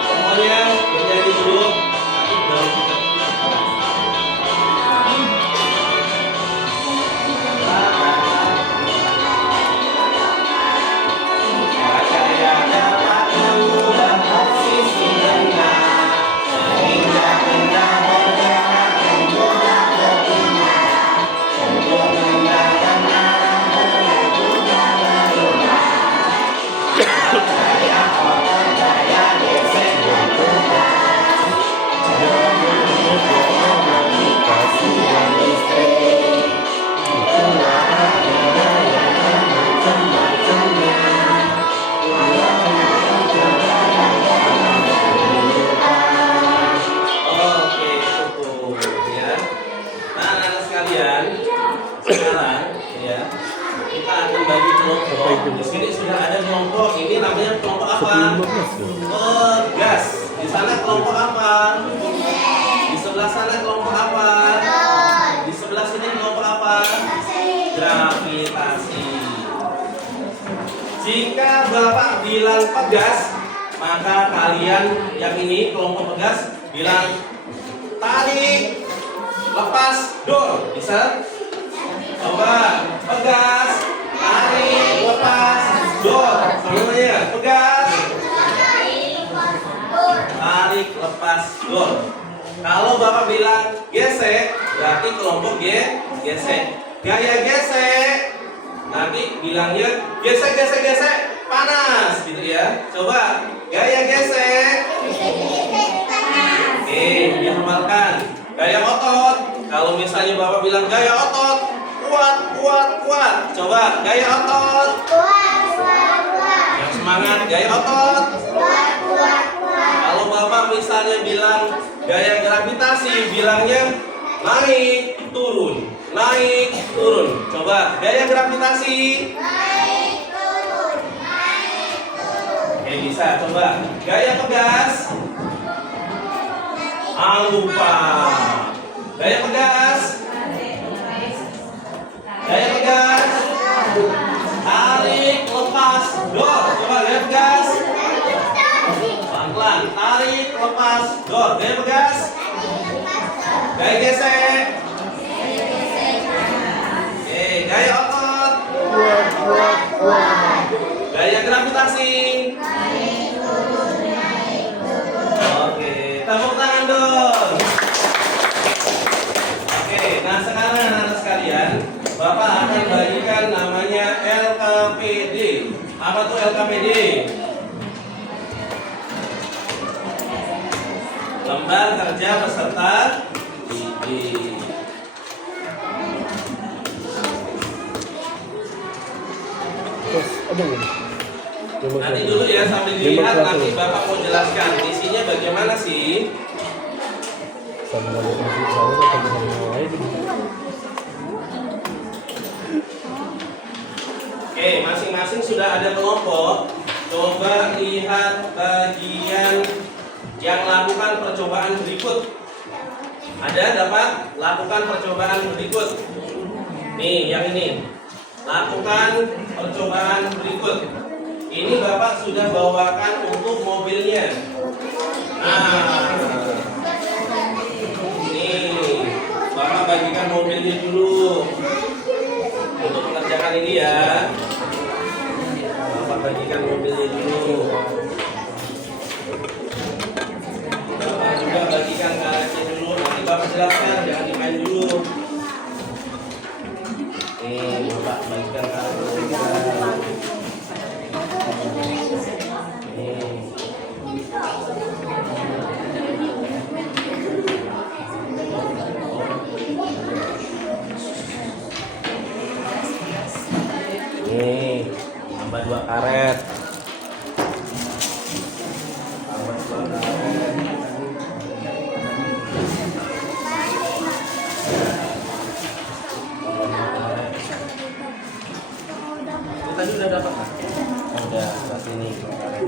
Semuanya bernyanyi dulu. Nanti baru kita gaya dapat mengubah posisi benda, sehingga benda bergerak dan juga berpindah. Bentuk benda dan arah gerak juga berubah. Gaya otot, gaya gesek dan tegas, gravitasi dan listrik. Itulah arti gaya dan macam-macamnya. Oke, cukup ya. Nah, anak-anak sekalian, sekarang ya kita akan bagi kelompok. Di sini sudah ada kelompok. Ini namanya kelompok apa? Pegas. Di sana kelompok apa? Di sebelah sana kelompok apa? Di sebelah sini kelompok apa? Gravitasi. Jika Bapak bilang pegas, maka kalian yang ini kelompok pegas bilang tarik, lepas, dor. Bisa? Coba pegas, tarik, lepas, dor. Semuanya pegas, tarik, lepas, dor. Kalau Bapak bilang gesek, berarti kelompok gesek. Gaya gesek, nanti bilangnya gesek, gesek, gesek, panas, gitu ya. Coba gaya gesek. Oke, dihafalkan. Gaya otot. Kalau misalnya Bapak bilang gaya otot, kuat, kuat, kuat. Coba gaya otot. Yang semangat, gaya otot. Kalau Bapak misalnya bilang gaya gravitasi, bilangnya naik, turun, naik, turun. Coba gaya gravitasi. Oke, bisa. Coba gaya pegas. Lupa. Gaya pegas. Gaya pegas. Tarik, lepas, dor. Coba gaya pegas. Pelan-pelan. Tarik, lepas, dor. Gaya pegas. Gaya gesek. Oke, gaya otot. Gaya gravitasi. Oke, tepuk tangan dong. Oke, nah sekarang anak-anak sekalian, Bapak akan bagikan namanya LKPD. Apa tuh LKPD? lembar kerja beserta bibit. Terus ada nggak? Nanti dulu ya sambil dilihat, nanti Bapak mau jelaskan isinya bagaimana sih. Sama ada masih sama atau yang lain? Oke, masing-masing sudah ada kelompok. Coba lihat bagian yang lakukan percobaan berikut. Ada dapat lakukan percobaan berikut. Nih, yang ini. Lakukan percobaan berikut. Ini Bapak sudah bawakan untuk mobilnya. Nah, nih, Bapak bagikan mobilnya dulu untuk mengerjakan ini ya. Bapak bagikan mobilnya dulu. Bapak juga bagikan karetnya dulu. Nanti Bapak jelaskan, jangan dimain dulu. Nih, Bapak bagikan karetnya juga. Nih, tambah 2 karet. Tambah 2 karet. Itu tadi udah dapat kan? Udah, saat ini 2 karet.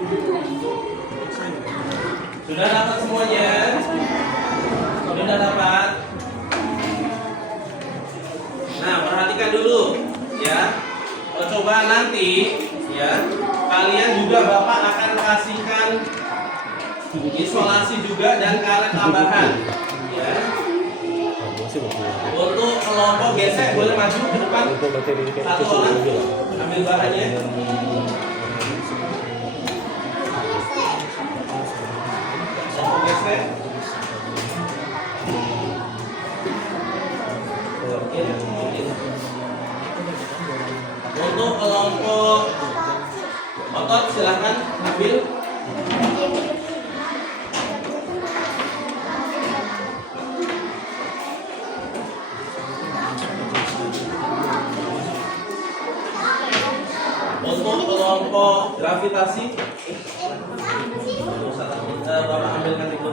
Sudah dapat semuanya? Sudah dapat? Nah, perhatikan dulu ya. Percobaan nanti ya, kalian juga Bapak akan kasihkan isolasi juga dan karet tambahan ya. Untuk kelompok gesek boleh maju ke depan. Satu orang ambil bahannya. Kelompok gesek. Untuk kelompok otot silahkan ambil. Untuk kelompok gravitasi, Bapak ambilkan itu.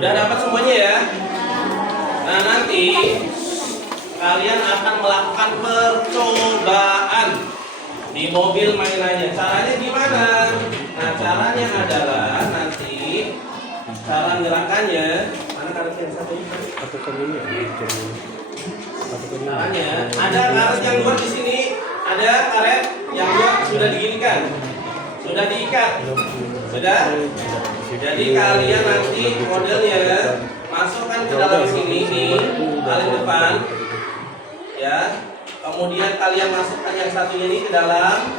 Udah dapat semuanya ya. Nah, nanti kalian akan melakukan percobaan di mobil mainannya. Caranya gimana? Nah, caranya adalah nanti cara gerakannya. Mana karetnya yang satu ini? Caranya ada karet yang dua di sini, ada karet yang dua sudah diginikan, sudah diikat, sudah. Jadi kalian nanti modelnya masukkan ke dalam sini nih, paling depan, ya. Kemudian kalian masukkan yang satunya ini ke dalam.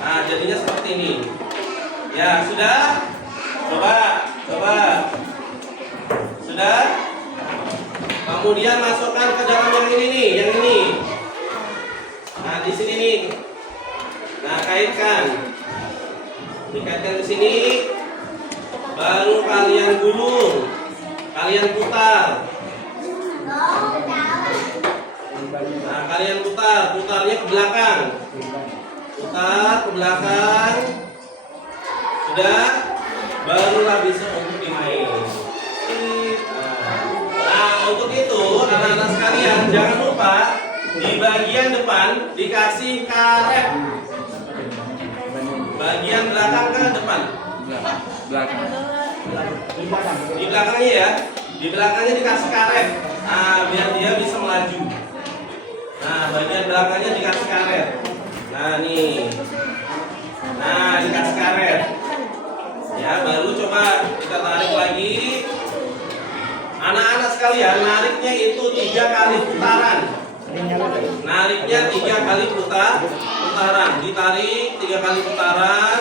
Nah, jadinya seperti ini. Ya, sudah. Coba. Sudah. Kemudian masukkan ke dalam yang ini nih, yang ini. Nah, di sini nih. Nah, kaitkan. Dikaitkan ke sini. Baru kalian gulung. Kalian putar. Nah, kalian putarnya ke belakang. Putar ke belakang. Sudah. Barulah bisa untuk dimain. Nah, untuk itu anak-anak sekalian jangan lupa di bagian depan dikasih karet. Bagian belakang ke depan. Di belakangnya ya. Di belakangnya dikasih karet. Nah, biar dia bisa melaju. Nah, bagian belakangnya dikasih karet. Nah, nih. Nah, dikasih karet. Ya, baru coba kita tarik lagi. Anak-anak sekalian, nariknya itu 3 kali putaran. Nariknya 3 kali putaran. Ditarik 3 kali putaran.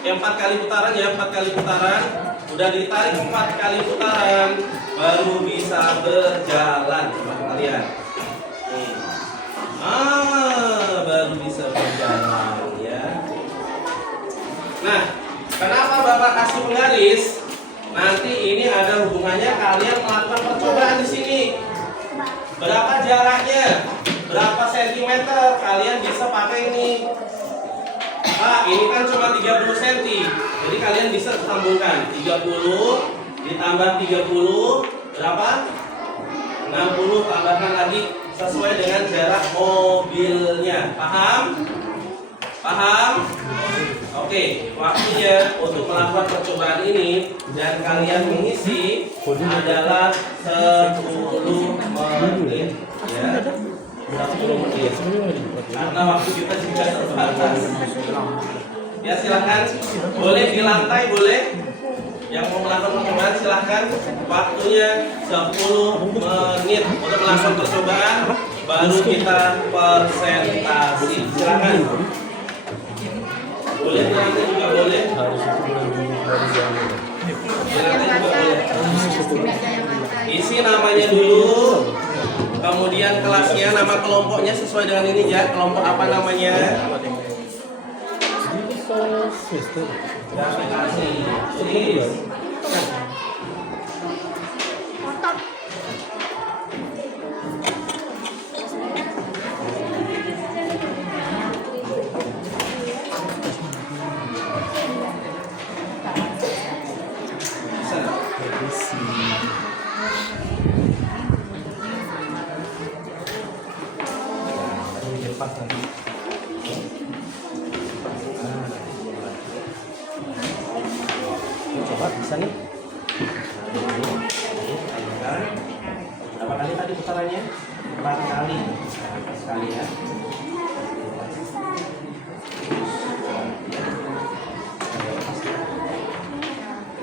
4 kali putaran ya, 4 kali putaran. Udah ditarik 4 kali putaran, baru bisa berjalan. Coba kita lihat. Nih. garis, nanti ini ada hubungannya kalian melakukan percobaan di sini. Berapa jaraknya? Berapa sentimeter? Kalian bisa pakai ini. Pak, ini kan cuma 30 cm. Jadi kalian bisa sambungkan 30 ditambah 30 berapa? 60, tambahkan lagi sesuai dengan jarak mobilnya. Paham? Paham? Oke, waktunya untuk melakukan percobaan ini dan kalian mengisi adalah 10 menit ya. 10 menit. Karena waktu kita juga terbatas. Ya silakan. Boleh di lantai boleh. Yang mau melakukan percobaan silahkan. Waktunya 10 menit untuk melakukan percobaan. Baru kita presentasi. Silakan. Boleh di lantai juga boleh. Harus itu Di lantai juga boleh. Meja yang lantai. Isi namanya dulu. Kemudian kelasnya, nama kelompoknya sesuai dengan ini ya. Kelompok apa namanya? semester. Aplikasi. Tulis. Coba bisa nih. Berapa kali tadi putarannya? 4 kali. Sekali ya.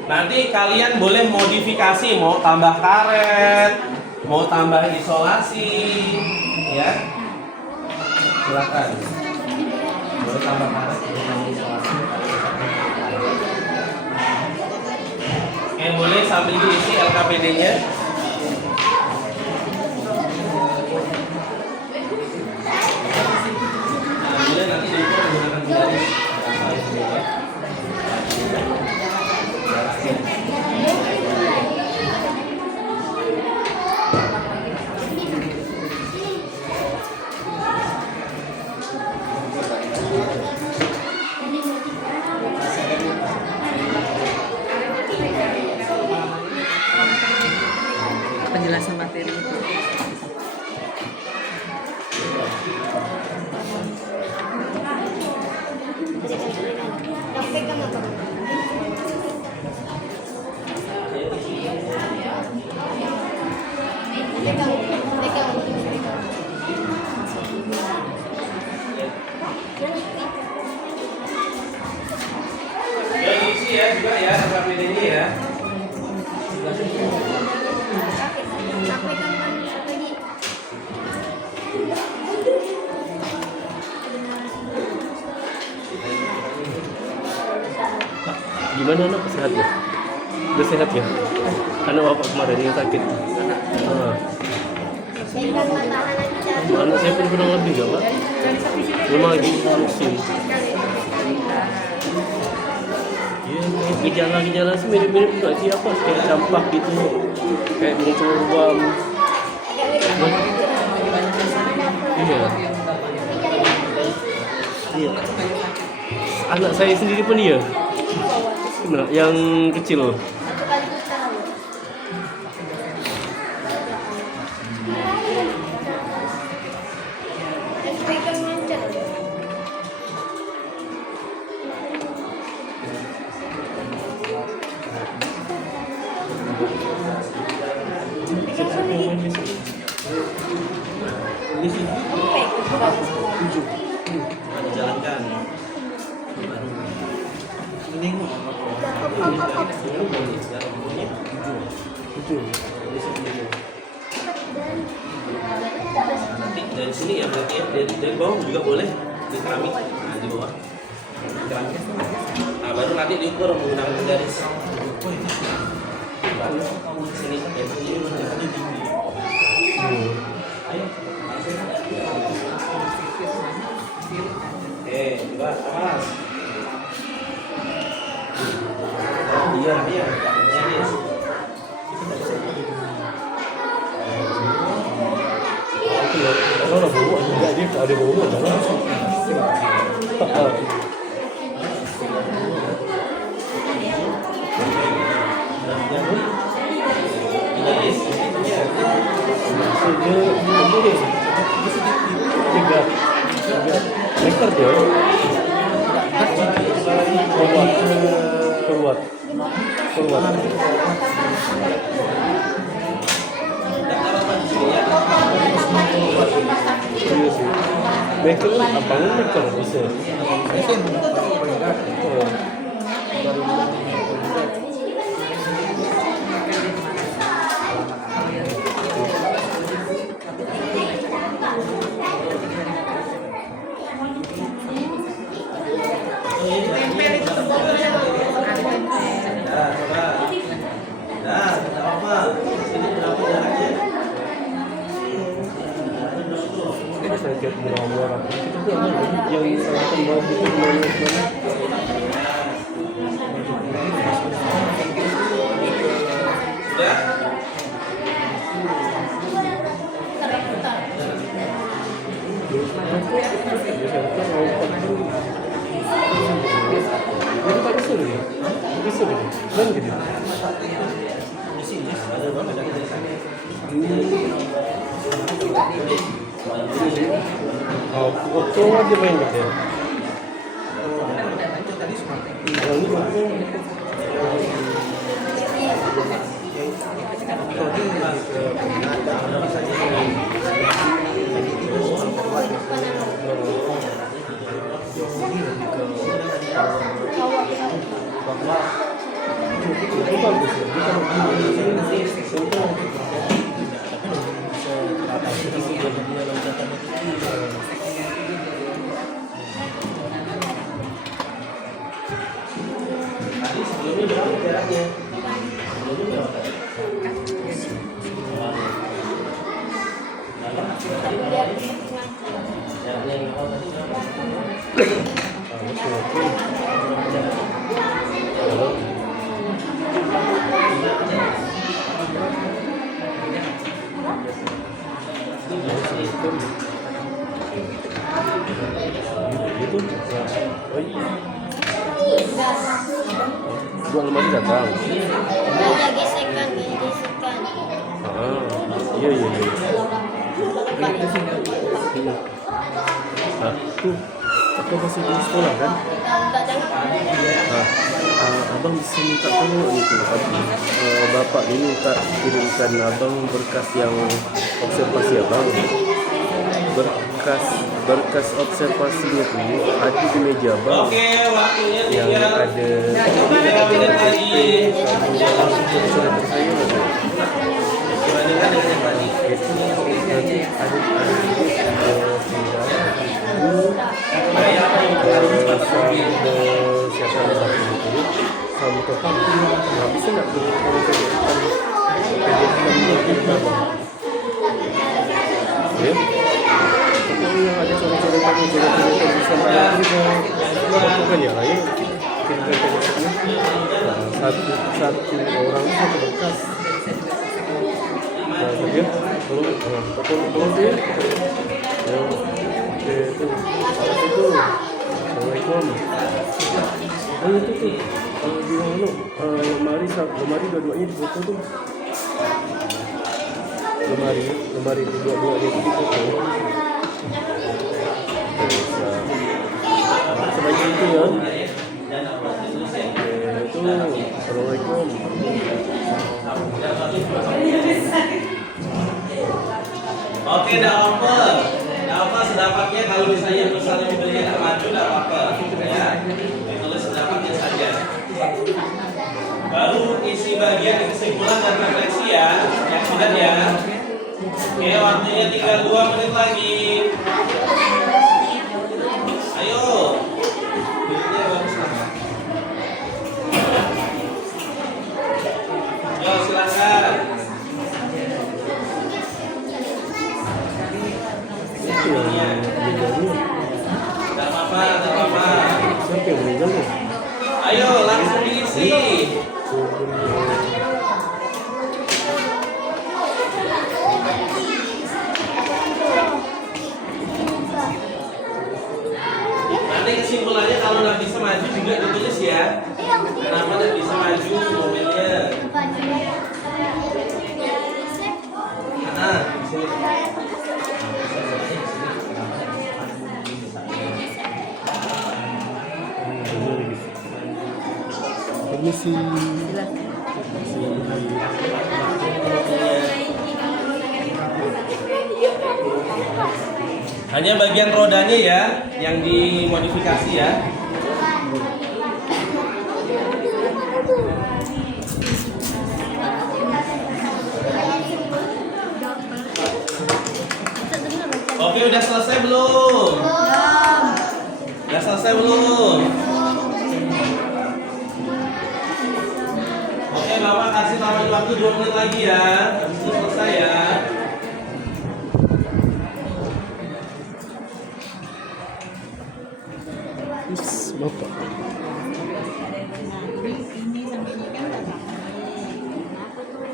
Nanti kalian boleh modifikasi, mau tambah karet, mau tambah isolasi, ya. Silakan. Boleh tambah karet, boleh tambah isolasi. Boleh sambil diisi LKPD-nya. Nah, boleh nanti diukur menggunakan garis. Penjelasan materi itu. Ya diisi ya juga ya LKPD-nya ya. Gimana anak sehatnya? Udah sehat ya? Anak bapak kemarin yang sakit. Anak saya pun kurang lebih ya pak. Memang lagi musim. Iya, gejala-gejala sih mirip-mirip juga sih apa? Kayak campak gitu, kayak muncul ruam. Iya. Iya. Anak saya sendiri pun iya. Nah, yang kecil. Dijalankan. Ini nanti dari sini ya berarti ya, dari bawah juga boleh di keramik, nah, di bawah keramik. Nah baru nanti diukur menggunakan garis. Sini ya sini. Ayo. Oke, coba awas. Dia Kalau ada bau juga dia ada bau dalam. Tiga meter dia. Keluar. Iya sih. Maker abangnya maker bisa. Oh. Tempel itu sebetulnya sekali tempel. Saya lihat murah-murah. Itu tuh yang tambah itu mana? Sudah? Itu tak bisa lagi. Bisa lagi. Dan gitu. Waktu aja main gitu ya. Tadi sebelumnya berapa jaraknya? Itu dua lemari datang. Ada gesekan. Iya. Tuh, aku masih di sekolah kan? Abang bisa minta tolong itu. Bapak ini minta kirimkan abang berkas yang observasi abang. Berkas observasinya tuh ada di meja abang. Oke, waktunya Yang tinggal ada surat saya ada. dibandingkan dengan yang tadi. Nanti ada Kayak apa yang siapa yang satu itu sama total nggak bisa nggak tuh kalau kegiatan ya pokoknya yang ada coret-coret bisa bayar juga lakukan ya ayo kirimkan satu orang satu berkas dia tolong dia ya oke itu Assalamualaikum. Itu tuh bilang lemari dua-duanya difoto tuh. Lemari dua-duanya itu difoto. Sebagai itu ya. Itu Assalamualaikum. Oke, tidak apa sedapatnya. Kalau misalnya mobilnya nggak maju, tidak apa-apa ya, ditulis sedapatnya saja. Baru isi bagian kesimpulan dan refleksi ya, yang sudah ya. Oke, waktunya tinggal 2 menit lagi. Ayo, duduknya bagus lah. Yo, silakan. Tidak apa-apa. Siapa yang meninggal tuh? Ayo langsung diisi. kesimpulannya kalau nggak bisa maju juga ditulis ya. Kenapa nggak bisa maju mobilnya? Di sini. Permisi. Hanya bagian rodanya ya yang dimodifikasi ya. Oke, udah selesai belum? Udah selesai belum? Oke, Bapak kasih tambahan waktu 2 menit lagi ya. Habis itu selesai ya. Bapak. Ini sampai ini kan udah sampai. Kenapa tuh?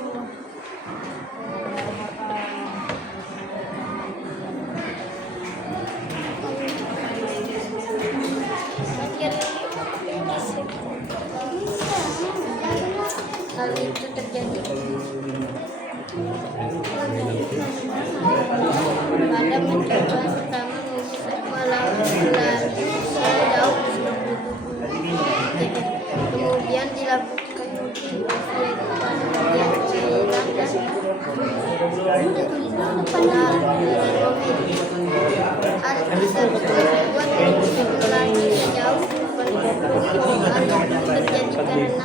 Hal itu terjadi pada mencoba pertama melalui sejauh 10 kemudian dilakukan uji kepada bagian cairan dan pada Alkitab membuat lagi sejauh 80 terjadi karena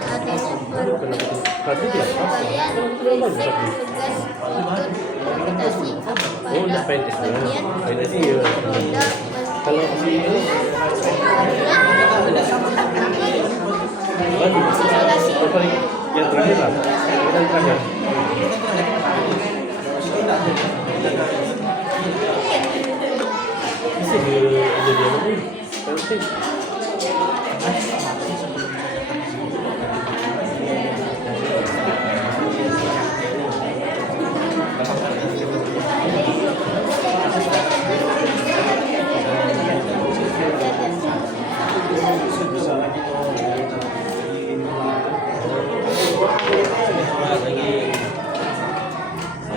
adanya perubahan prinsip tugas untuk gravitasi pada bagian roda Kalau si ini yang terakhir lah, yang terakhir. Bisa dia apa? Penting.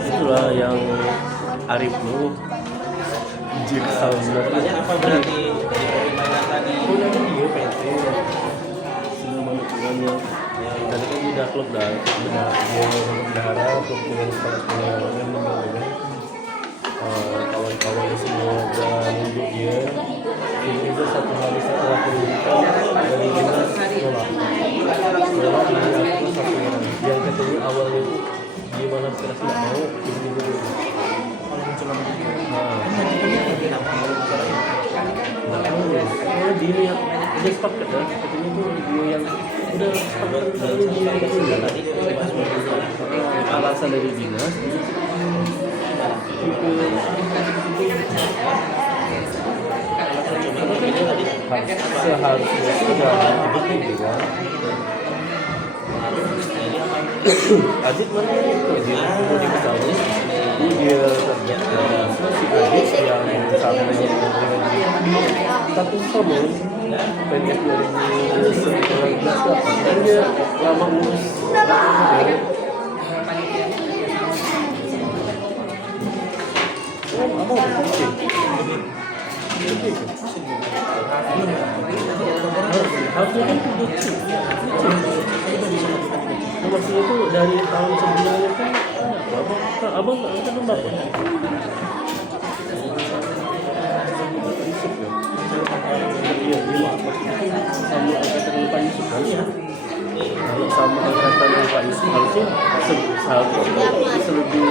Itulah yang Arif lu jigsaw Soalnya apa berarti dari pertimbangan tadi? dia penting semua manusianya tadi kan udah klub dah dia bendahara klub dengan kepala sekolah yang meninggal kawan-kawan semua udah nunjuk dia ini juga satu hari setelah pendidikan dari dinas sekolah ini aku satu orang yang ketemu awalnya itu gimana keras nggak mau ini dulu dilihat udah sepakat dah katanya tuh video yang udah sepakat tadi alasan dari dinas seharusnya sudah begitu kan Adit mana itu dia mau diketahui dia kerja si Adit yang sama dengan satu sebelum pengen 2019 dan dia lama ngurus apa harusnya kan maksudnya itu dari tahun sebelumnya kan abang nggak kan bapak iya sama angkatan Pak Yusuf kan ya kalau sama angkatan Pak Yusuf harusnya lebih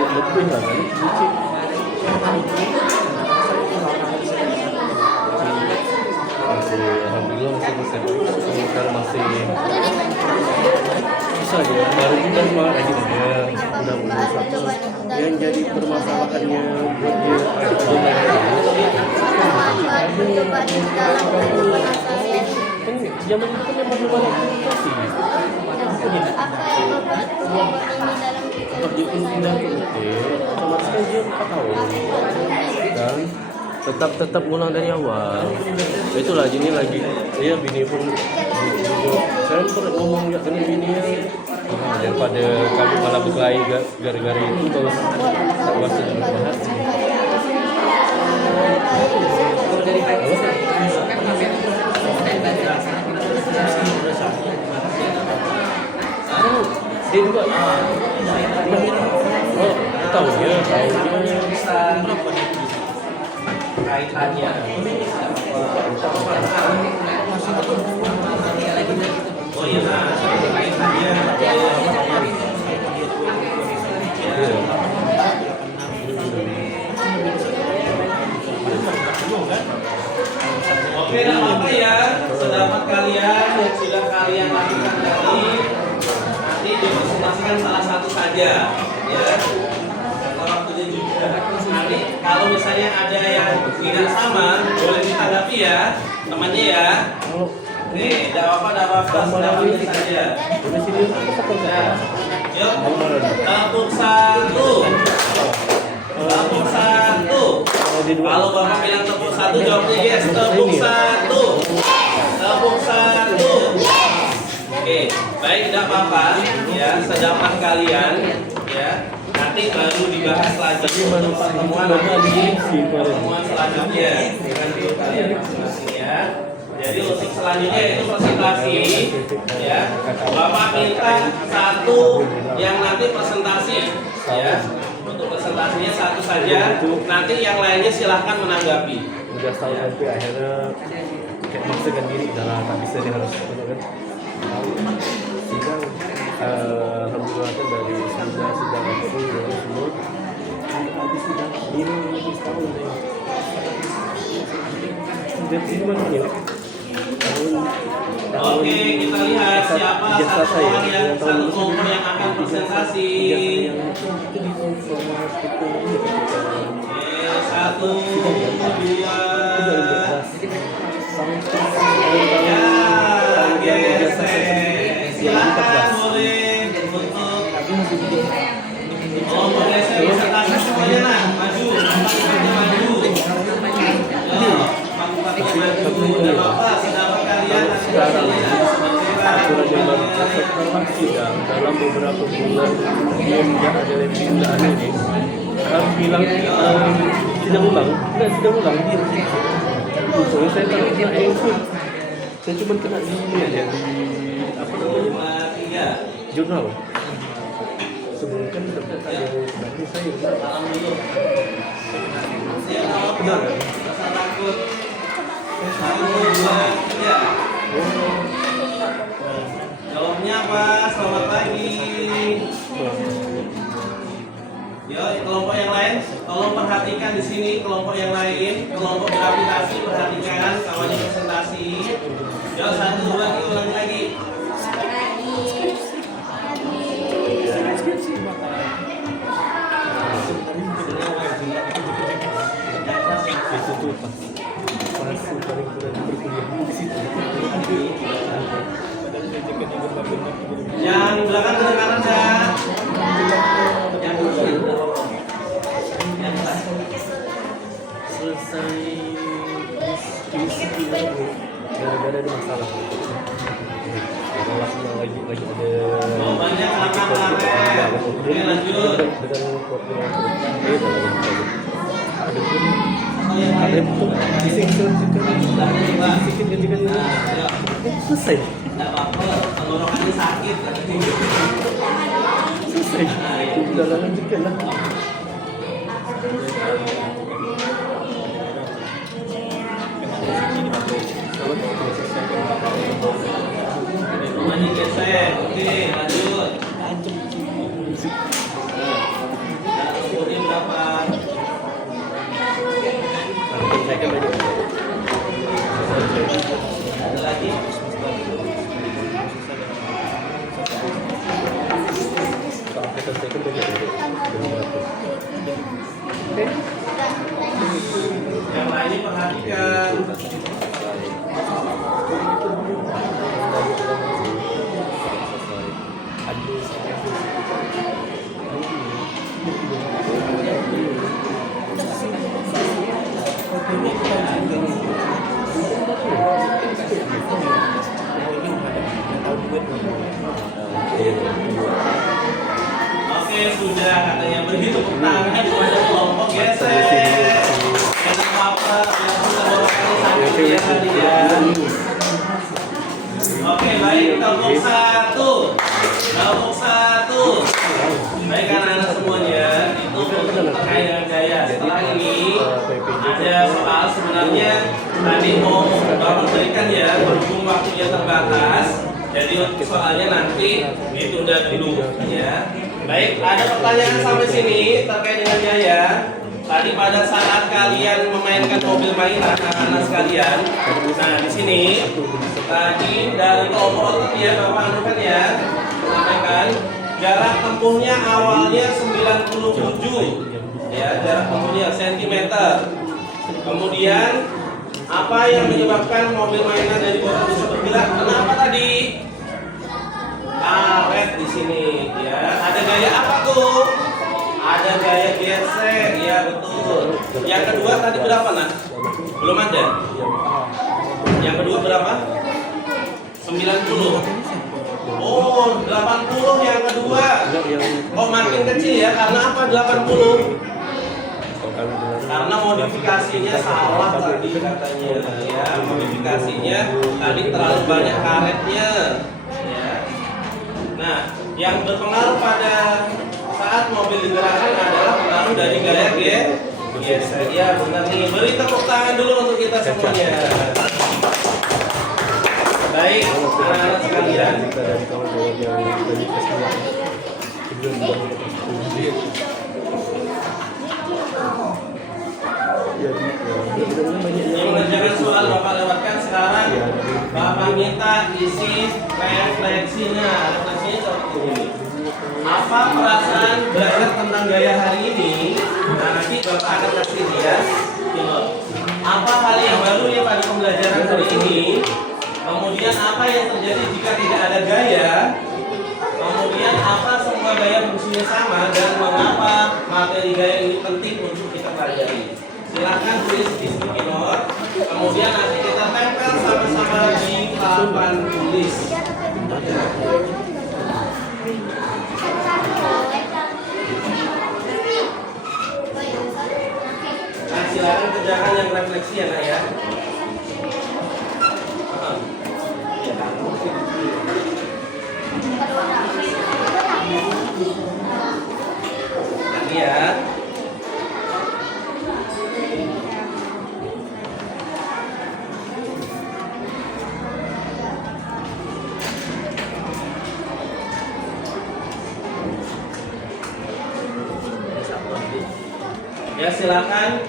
lah kan masih alhamdulillah masih bisa ya baru juga semangat lagi dia udah satu yang jadi permasalahannya buat dia kan zaman itu kan memang belum ada komunikasi kalau dia pun pindah ke UT otomatis kan dia 4 tahun dan tetap ulang dari awal. Itulah ini lagi saya bini pun saya pernah ngomong ya dengan bini daripada kami malah berkelahi gara-gara itu kalau tak kuasa dulu bahas. Dari pagi kan ngapain dan belajar Dia juga tahu ya kaitannya. Oh iya, kaitannya. Oke, tidak apa-apa ya. Sedapat kalian yang sudah kalian lakukan tadi, nanti dipresentasikan salah satu saja, ya. Karena waktunya juga. Nanti kalau misalnya ada yang tidak sama, boleh ditanggapi ya, temannya ya. Nih, tidak apa-apa, sedapatnya saja. Nah, yuk, tepuk satu. Tepuk satu. Kalau Bapak bilang tepuk satu, jawabnya yes. Tepuk satu. Tepuk satu. Oke, baik, tidak apa-apa. Ya, sedapat kalian. Ya, nanti baru dibahas lagi untuk pertemuan nanti. Pertemuan selanjutnya dengan kalian masing-masing ya. Jadi untuk selanjutnya itu presentasi. Ya, Bapak minta satu yang nanti presentasi. Ya. Untuk presentasinya satu saja, nanti yang lainnya silahkan menanggapi. Udah tahu sampai akhirnya kayak maksakan diri dalam tak bisa dia harus kan. Sidang alhamdulillah kan dari sidang langsung dari semua habis sidang ini lagi setahun deh. Sudah ini mana Oke, kita lihat siapa satu orang yang satu kelompok yang akan presentasi. Satu, dua, ya, geser. Silakan boleh untuk kelompok geser presentasi semuanya nah, maju, maju. Ya, Bapak, sedapat kalian sekarang aturan yang baru setelah sidang dalam beberapa bulan dia tidak ada lagi penundaan ini harus bilang sidang ulang sidang ulang soalnya saya tak kena handphone saya cuma kena di ini aja di apa namanya jurnal sebelum kan tidak ada yang saya benar kan? Jawabnya apa? Selamat pagi. Ya, kelompok yang lain, tolong perhatikan di sini kelompok yang lain, kelompok gravitasi perhatikan kawannya presentasi. Ya, satu lagi ulangi lagi. Itu tuh pas paling kurang berkuliah di situ. Yang belakang kedengaran ya. Selesai diskusi gara-gara ada masalah. Kalau lagi ada Jawabannya belakang karet. Oke, lanjut. Ada pun bising-bising selesai. Tidak apa-apa, tenggorokannya sakit. Selesai. Sudah lanjutkan lah. Rumahnya geser. Oke, lanjut. Umurnya berapa? Saya kan banyak. Ada lagi? Kalau kita saya kan banyak. Yang lainnya perhatikan. beri tepuk tangan kepada kelompok gesek. Enak apa? Yang sudah beberapa kali sakit ya tadi ya. Oke, baik. Kelompok 1. Kelompok 1. Baik anak-anak semuanya, itu terkait dengan gaya. Setelah ini ada soal sebenarnya tadi mau Bapak berikan ya, berhubung waktunya terbatas. Jadi untuk soalnya nanti ditunda dulu ya. Baik, ada pertanyaan sampai sini terkait dengan gaya. Tadi pada saat kalian memainkan mobil mainan anak-anak sekalian, nah di sini tadi dari kelompok otot ya Bapak anukan ya, sampaikan jarak tempuhnya awalnya 97 ya, jarak tempuhnya sentimeter. Kemudian apa yang menyebabkan mobil mainan dari bawah bisa bergerak? Kenapa tadi? Karet di sini ya. Ada gaya apa tuh? Ada gaya gesek, ya betul. Yang kedua tadi berapa nak? Belum ada. Yang kedua berapa? 90. Oh, 80 yang kedua. Kok makin kecil ya? Karena apa 80? Karena modifikasinya salah tadi katanya ya. Modifikasinya tadi terlalu banyak karetnya. Ya. Nah, yang berpengaruh pada saat mobil digerakkan adalah pengaruh dari gaya gesek. Ya benar nih. Beri tepuk tangan dulu untuk kita semuanya. Baik, anak-anak sekalian. Yang mengerjakan soal Bapak lewatkan sekarang. Bapak minta isi refleksinya. Refleksinya seperti ini. Apa perasaan belajar tentang gaya hari ini? Nah, nanti Bapak akan kasih dia. Apa hal yang baru ya pada pembelajaran hari ini? Kemudian apa yang terjadi jika tidak ada gaya? Kemudian apa semua gaya fungsinya sama dan mengapa materi gaya ini penting untuk kita pelajari? Silakan tulis di sticky note. Kemudian nanti kita tempel sama-sama di papan tulis. Nah, silakan kerjakan yang refleksi ya nak ya. Lihat. Ya silakan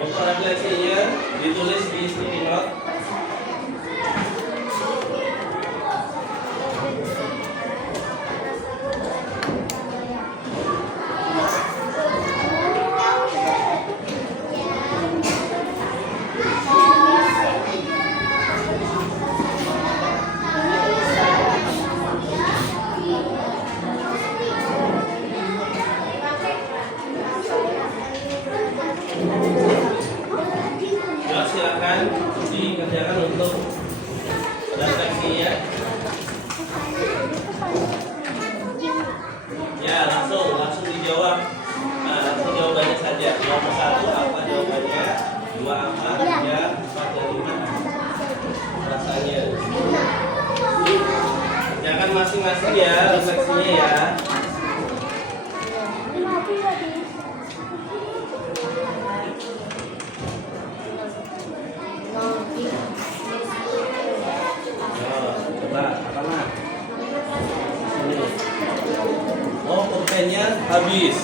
untuk refleksinya ditulis di sticky note. Ya silakan dikerjakan untuk refleksinya. Ya langsung dijawab. Nah, langsung jawabannya saja. Nomor 1 apa jawabannya? 2 apa? 3, 4 dan 5 rasanya. Jangan masing-masing ya refleksinya ya. Coba apa mah? Oh, pulpennya habis.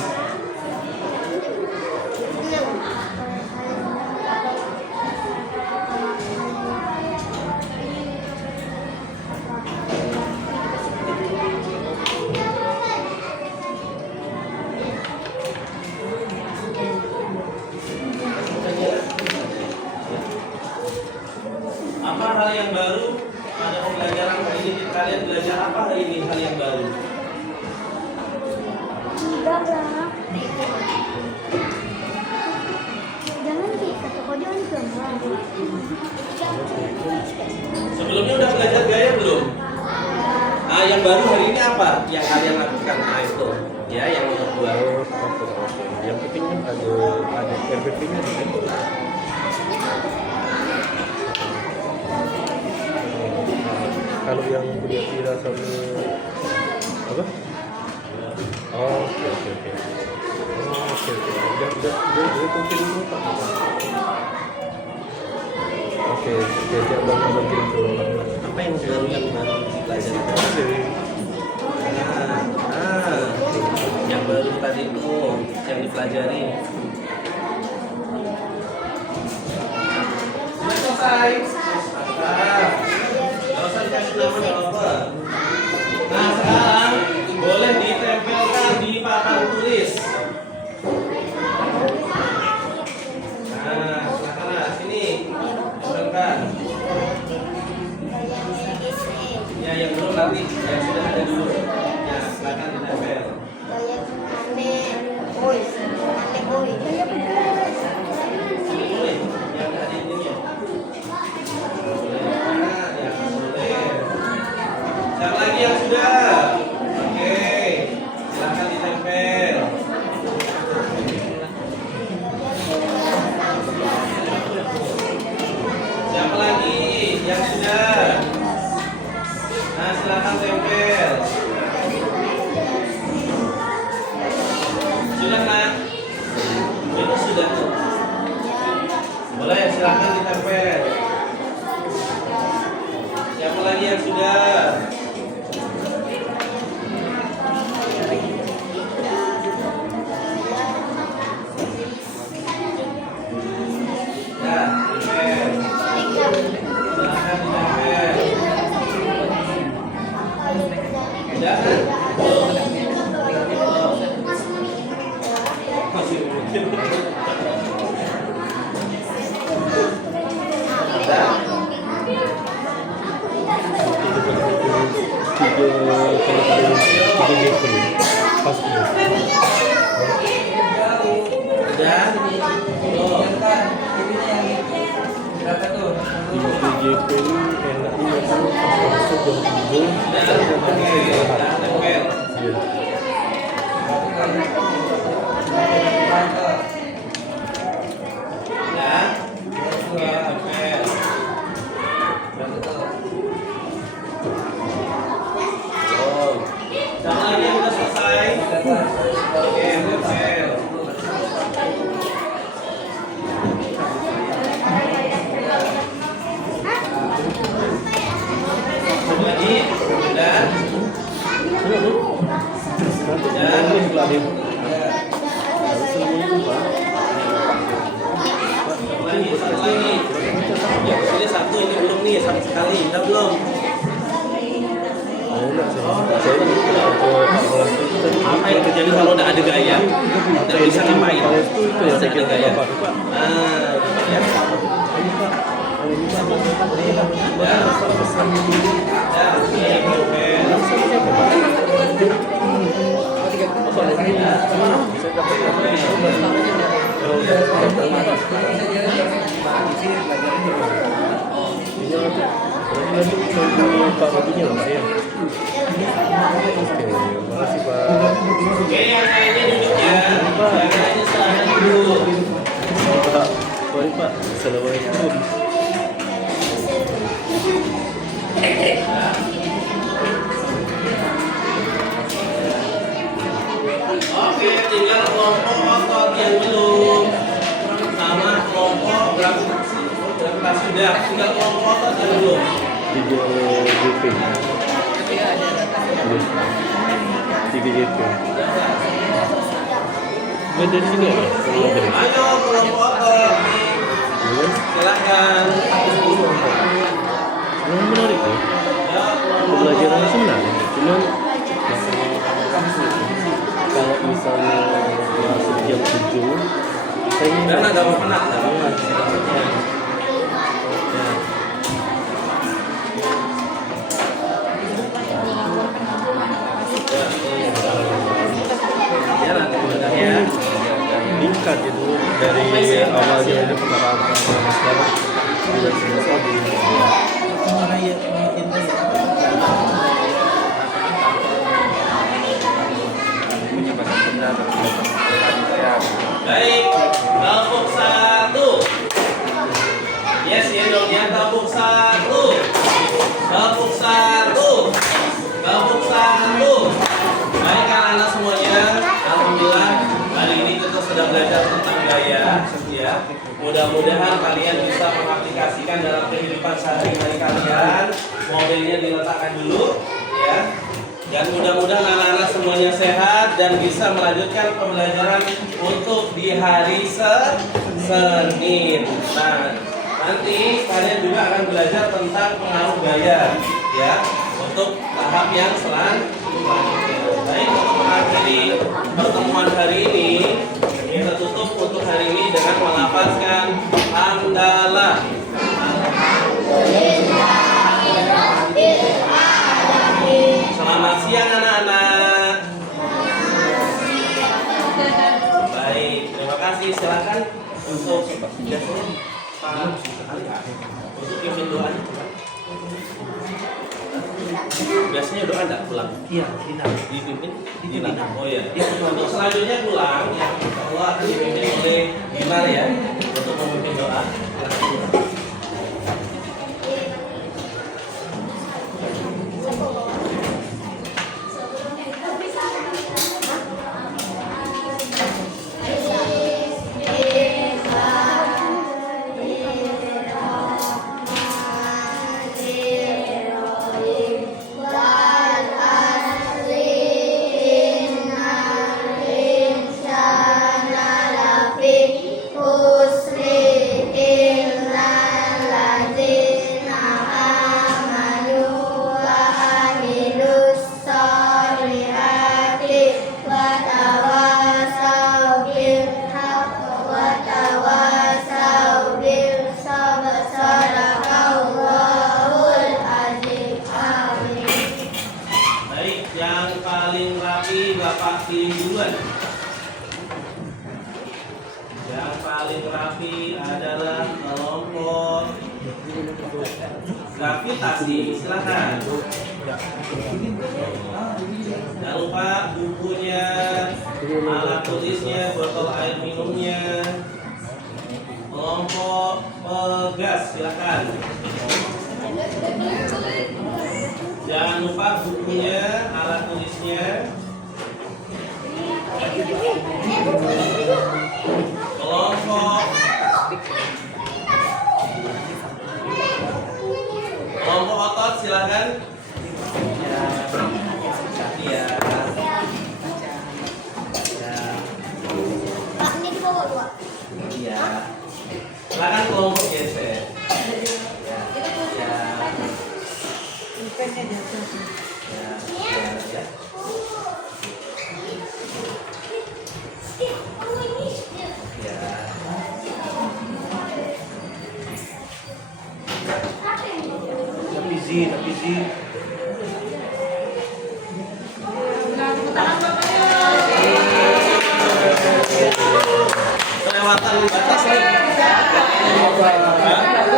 Apa hal yang baru pada pembelajaran hari ini? Kalian belajar apa hari ini hal yang baru? Sebelumnya udah belajar gaya belum? Nah, yang baru hari ini apa yang kalian lakukan? Nah itu, Ya, yang nomor 2. Oke. Yang penting kan ada RPP-nya kan? Kalau yang kuliah Tira sama apa? Oh, oke. Oke. Udah kumpul dulu Pak. Oke, siap Bang kirim ke Bapak. Apa yang baru dipelajari? Yang baru tadi itu yang dipelajari. Sudah selesai. Nggak usah dikasih nama jawaban. Nah, sekarang boleh ditempelkan di papan tulis. Nah, silakan sini. Tempelkan. Ya, yang belum nanti, yang sudah ada dulu. Ya, silakan ditempel. Boleh, yang ada ininya. Nah, yang boleh. Siapa lagi yang sudah? Oke, silakan ditempel. Siapa lagi yang sudah? Nah, silakan tempel. Sudah kan? Itu sudah tuh. Boleh, silakan ditempel. Siapa lagi yang sudah? Ya, tempel. Silakan ditempel. Udah kan? Belum. Masih mungkin. Tiga GP pas Udah. Belum. Tiga GP ini enaknya tuh pas masuk jam 7 Oke, istirahat. tempel. Iya. Ya. Oke, tempel. Belum. Siapa lagi yang udah selesai? Oke, tempel. Satu lagi. Udah. Nanti lagi. Satu lagi. Ya, ini satu, ini belum nih, sama sekali. Udah belum? Apa yang terjadi kalau udah ada gaya? Tidak bisa ngapain? Bisa ada gaya. Nah, ya. Pak Robinya lah ya. Oke, makasih Pak. Oke, yang lainnya duduk ya. Yang lainnya silahkan duduk. Pak, sorry Pak. Assalamualaikum. Oke, tinggal kelompok otot yang belum sama kelompok gravitasi sudah. Tinggal kelompok otot yang belum. 3 GP. 3 GP. Dari sini ya? Ayo kelompok otot. Silahkan. Yang menarik ya. Ya, kelompok Pembelajarannya otot. senang. Cuman kalau misalnya masuk jam 7 saya Karena agak penat kan? Ya, nanti udah ya. meningkat itu dari awalnya ini penerapan sekarang sudah selesai di Siapa Baik, kelompok 1. Yes, ya dong ya, kelompok 1. Kelompok 1. Kelompok 1. Baik anak-anak semuanya, alhamdulillah hari ini kita sudah belajar tentang gaya ya. Mudah-mudahan kalian bisa mengaplikasikan dalam kehidupan sehari-hari kalian. Modelnya diletakkan dulu ya. Dan mudah-mudahan anak-anak semuanya sehat dan bisa melanjutkan pembelajaran untuk di hari Senin. Nah, nanti kalian juga akan belajar tentang pengaruh gaya ya untuk tahap yang selanjutnya. Baik, untuk mengakhiri pertemuan hari ini, kita tutup untuk hari ini dengan melafazkan hamdalah. Selamat siang anak-anak. Baik, terima kasih. Silakan untuk untuk pimpin doanya. Biasanya doa enggak pulang? Iya, tidak. Dipimpin? Tidak. Oh iya. Untuk selanjutnya pulang, ya Allah akan dipimpin oleh Gimar ya untuk memimpin doa. Yang paling rapi adalah kelompok gravitasi. Silakan. Jangan lupa bukunya, alat tulisnya, botol air minumnya. Kelompok pegas, silakan. Jangan lupa bukunya, alat tulisnya. Kelompok otot silakan. Ya. Ya. Ya. Silakan kelompok geser. Ya. Ya. Pennya jatuh. Ya. Ya. Tapi sih Kelewatan baca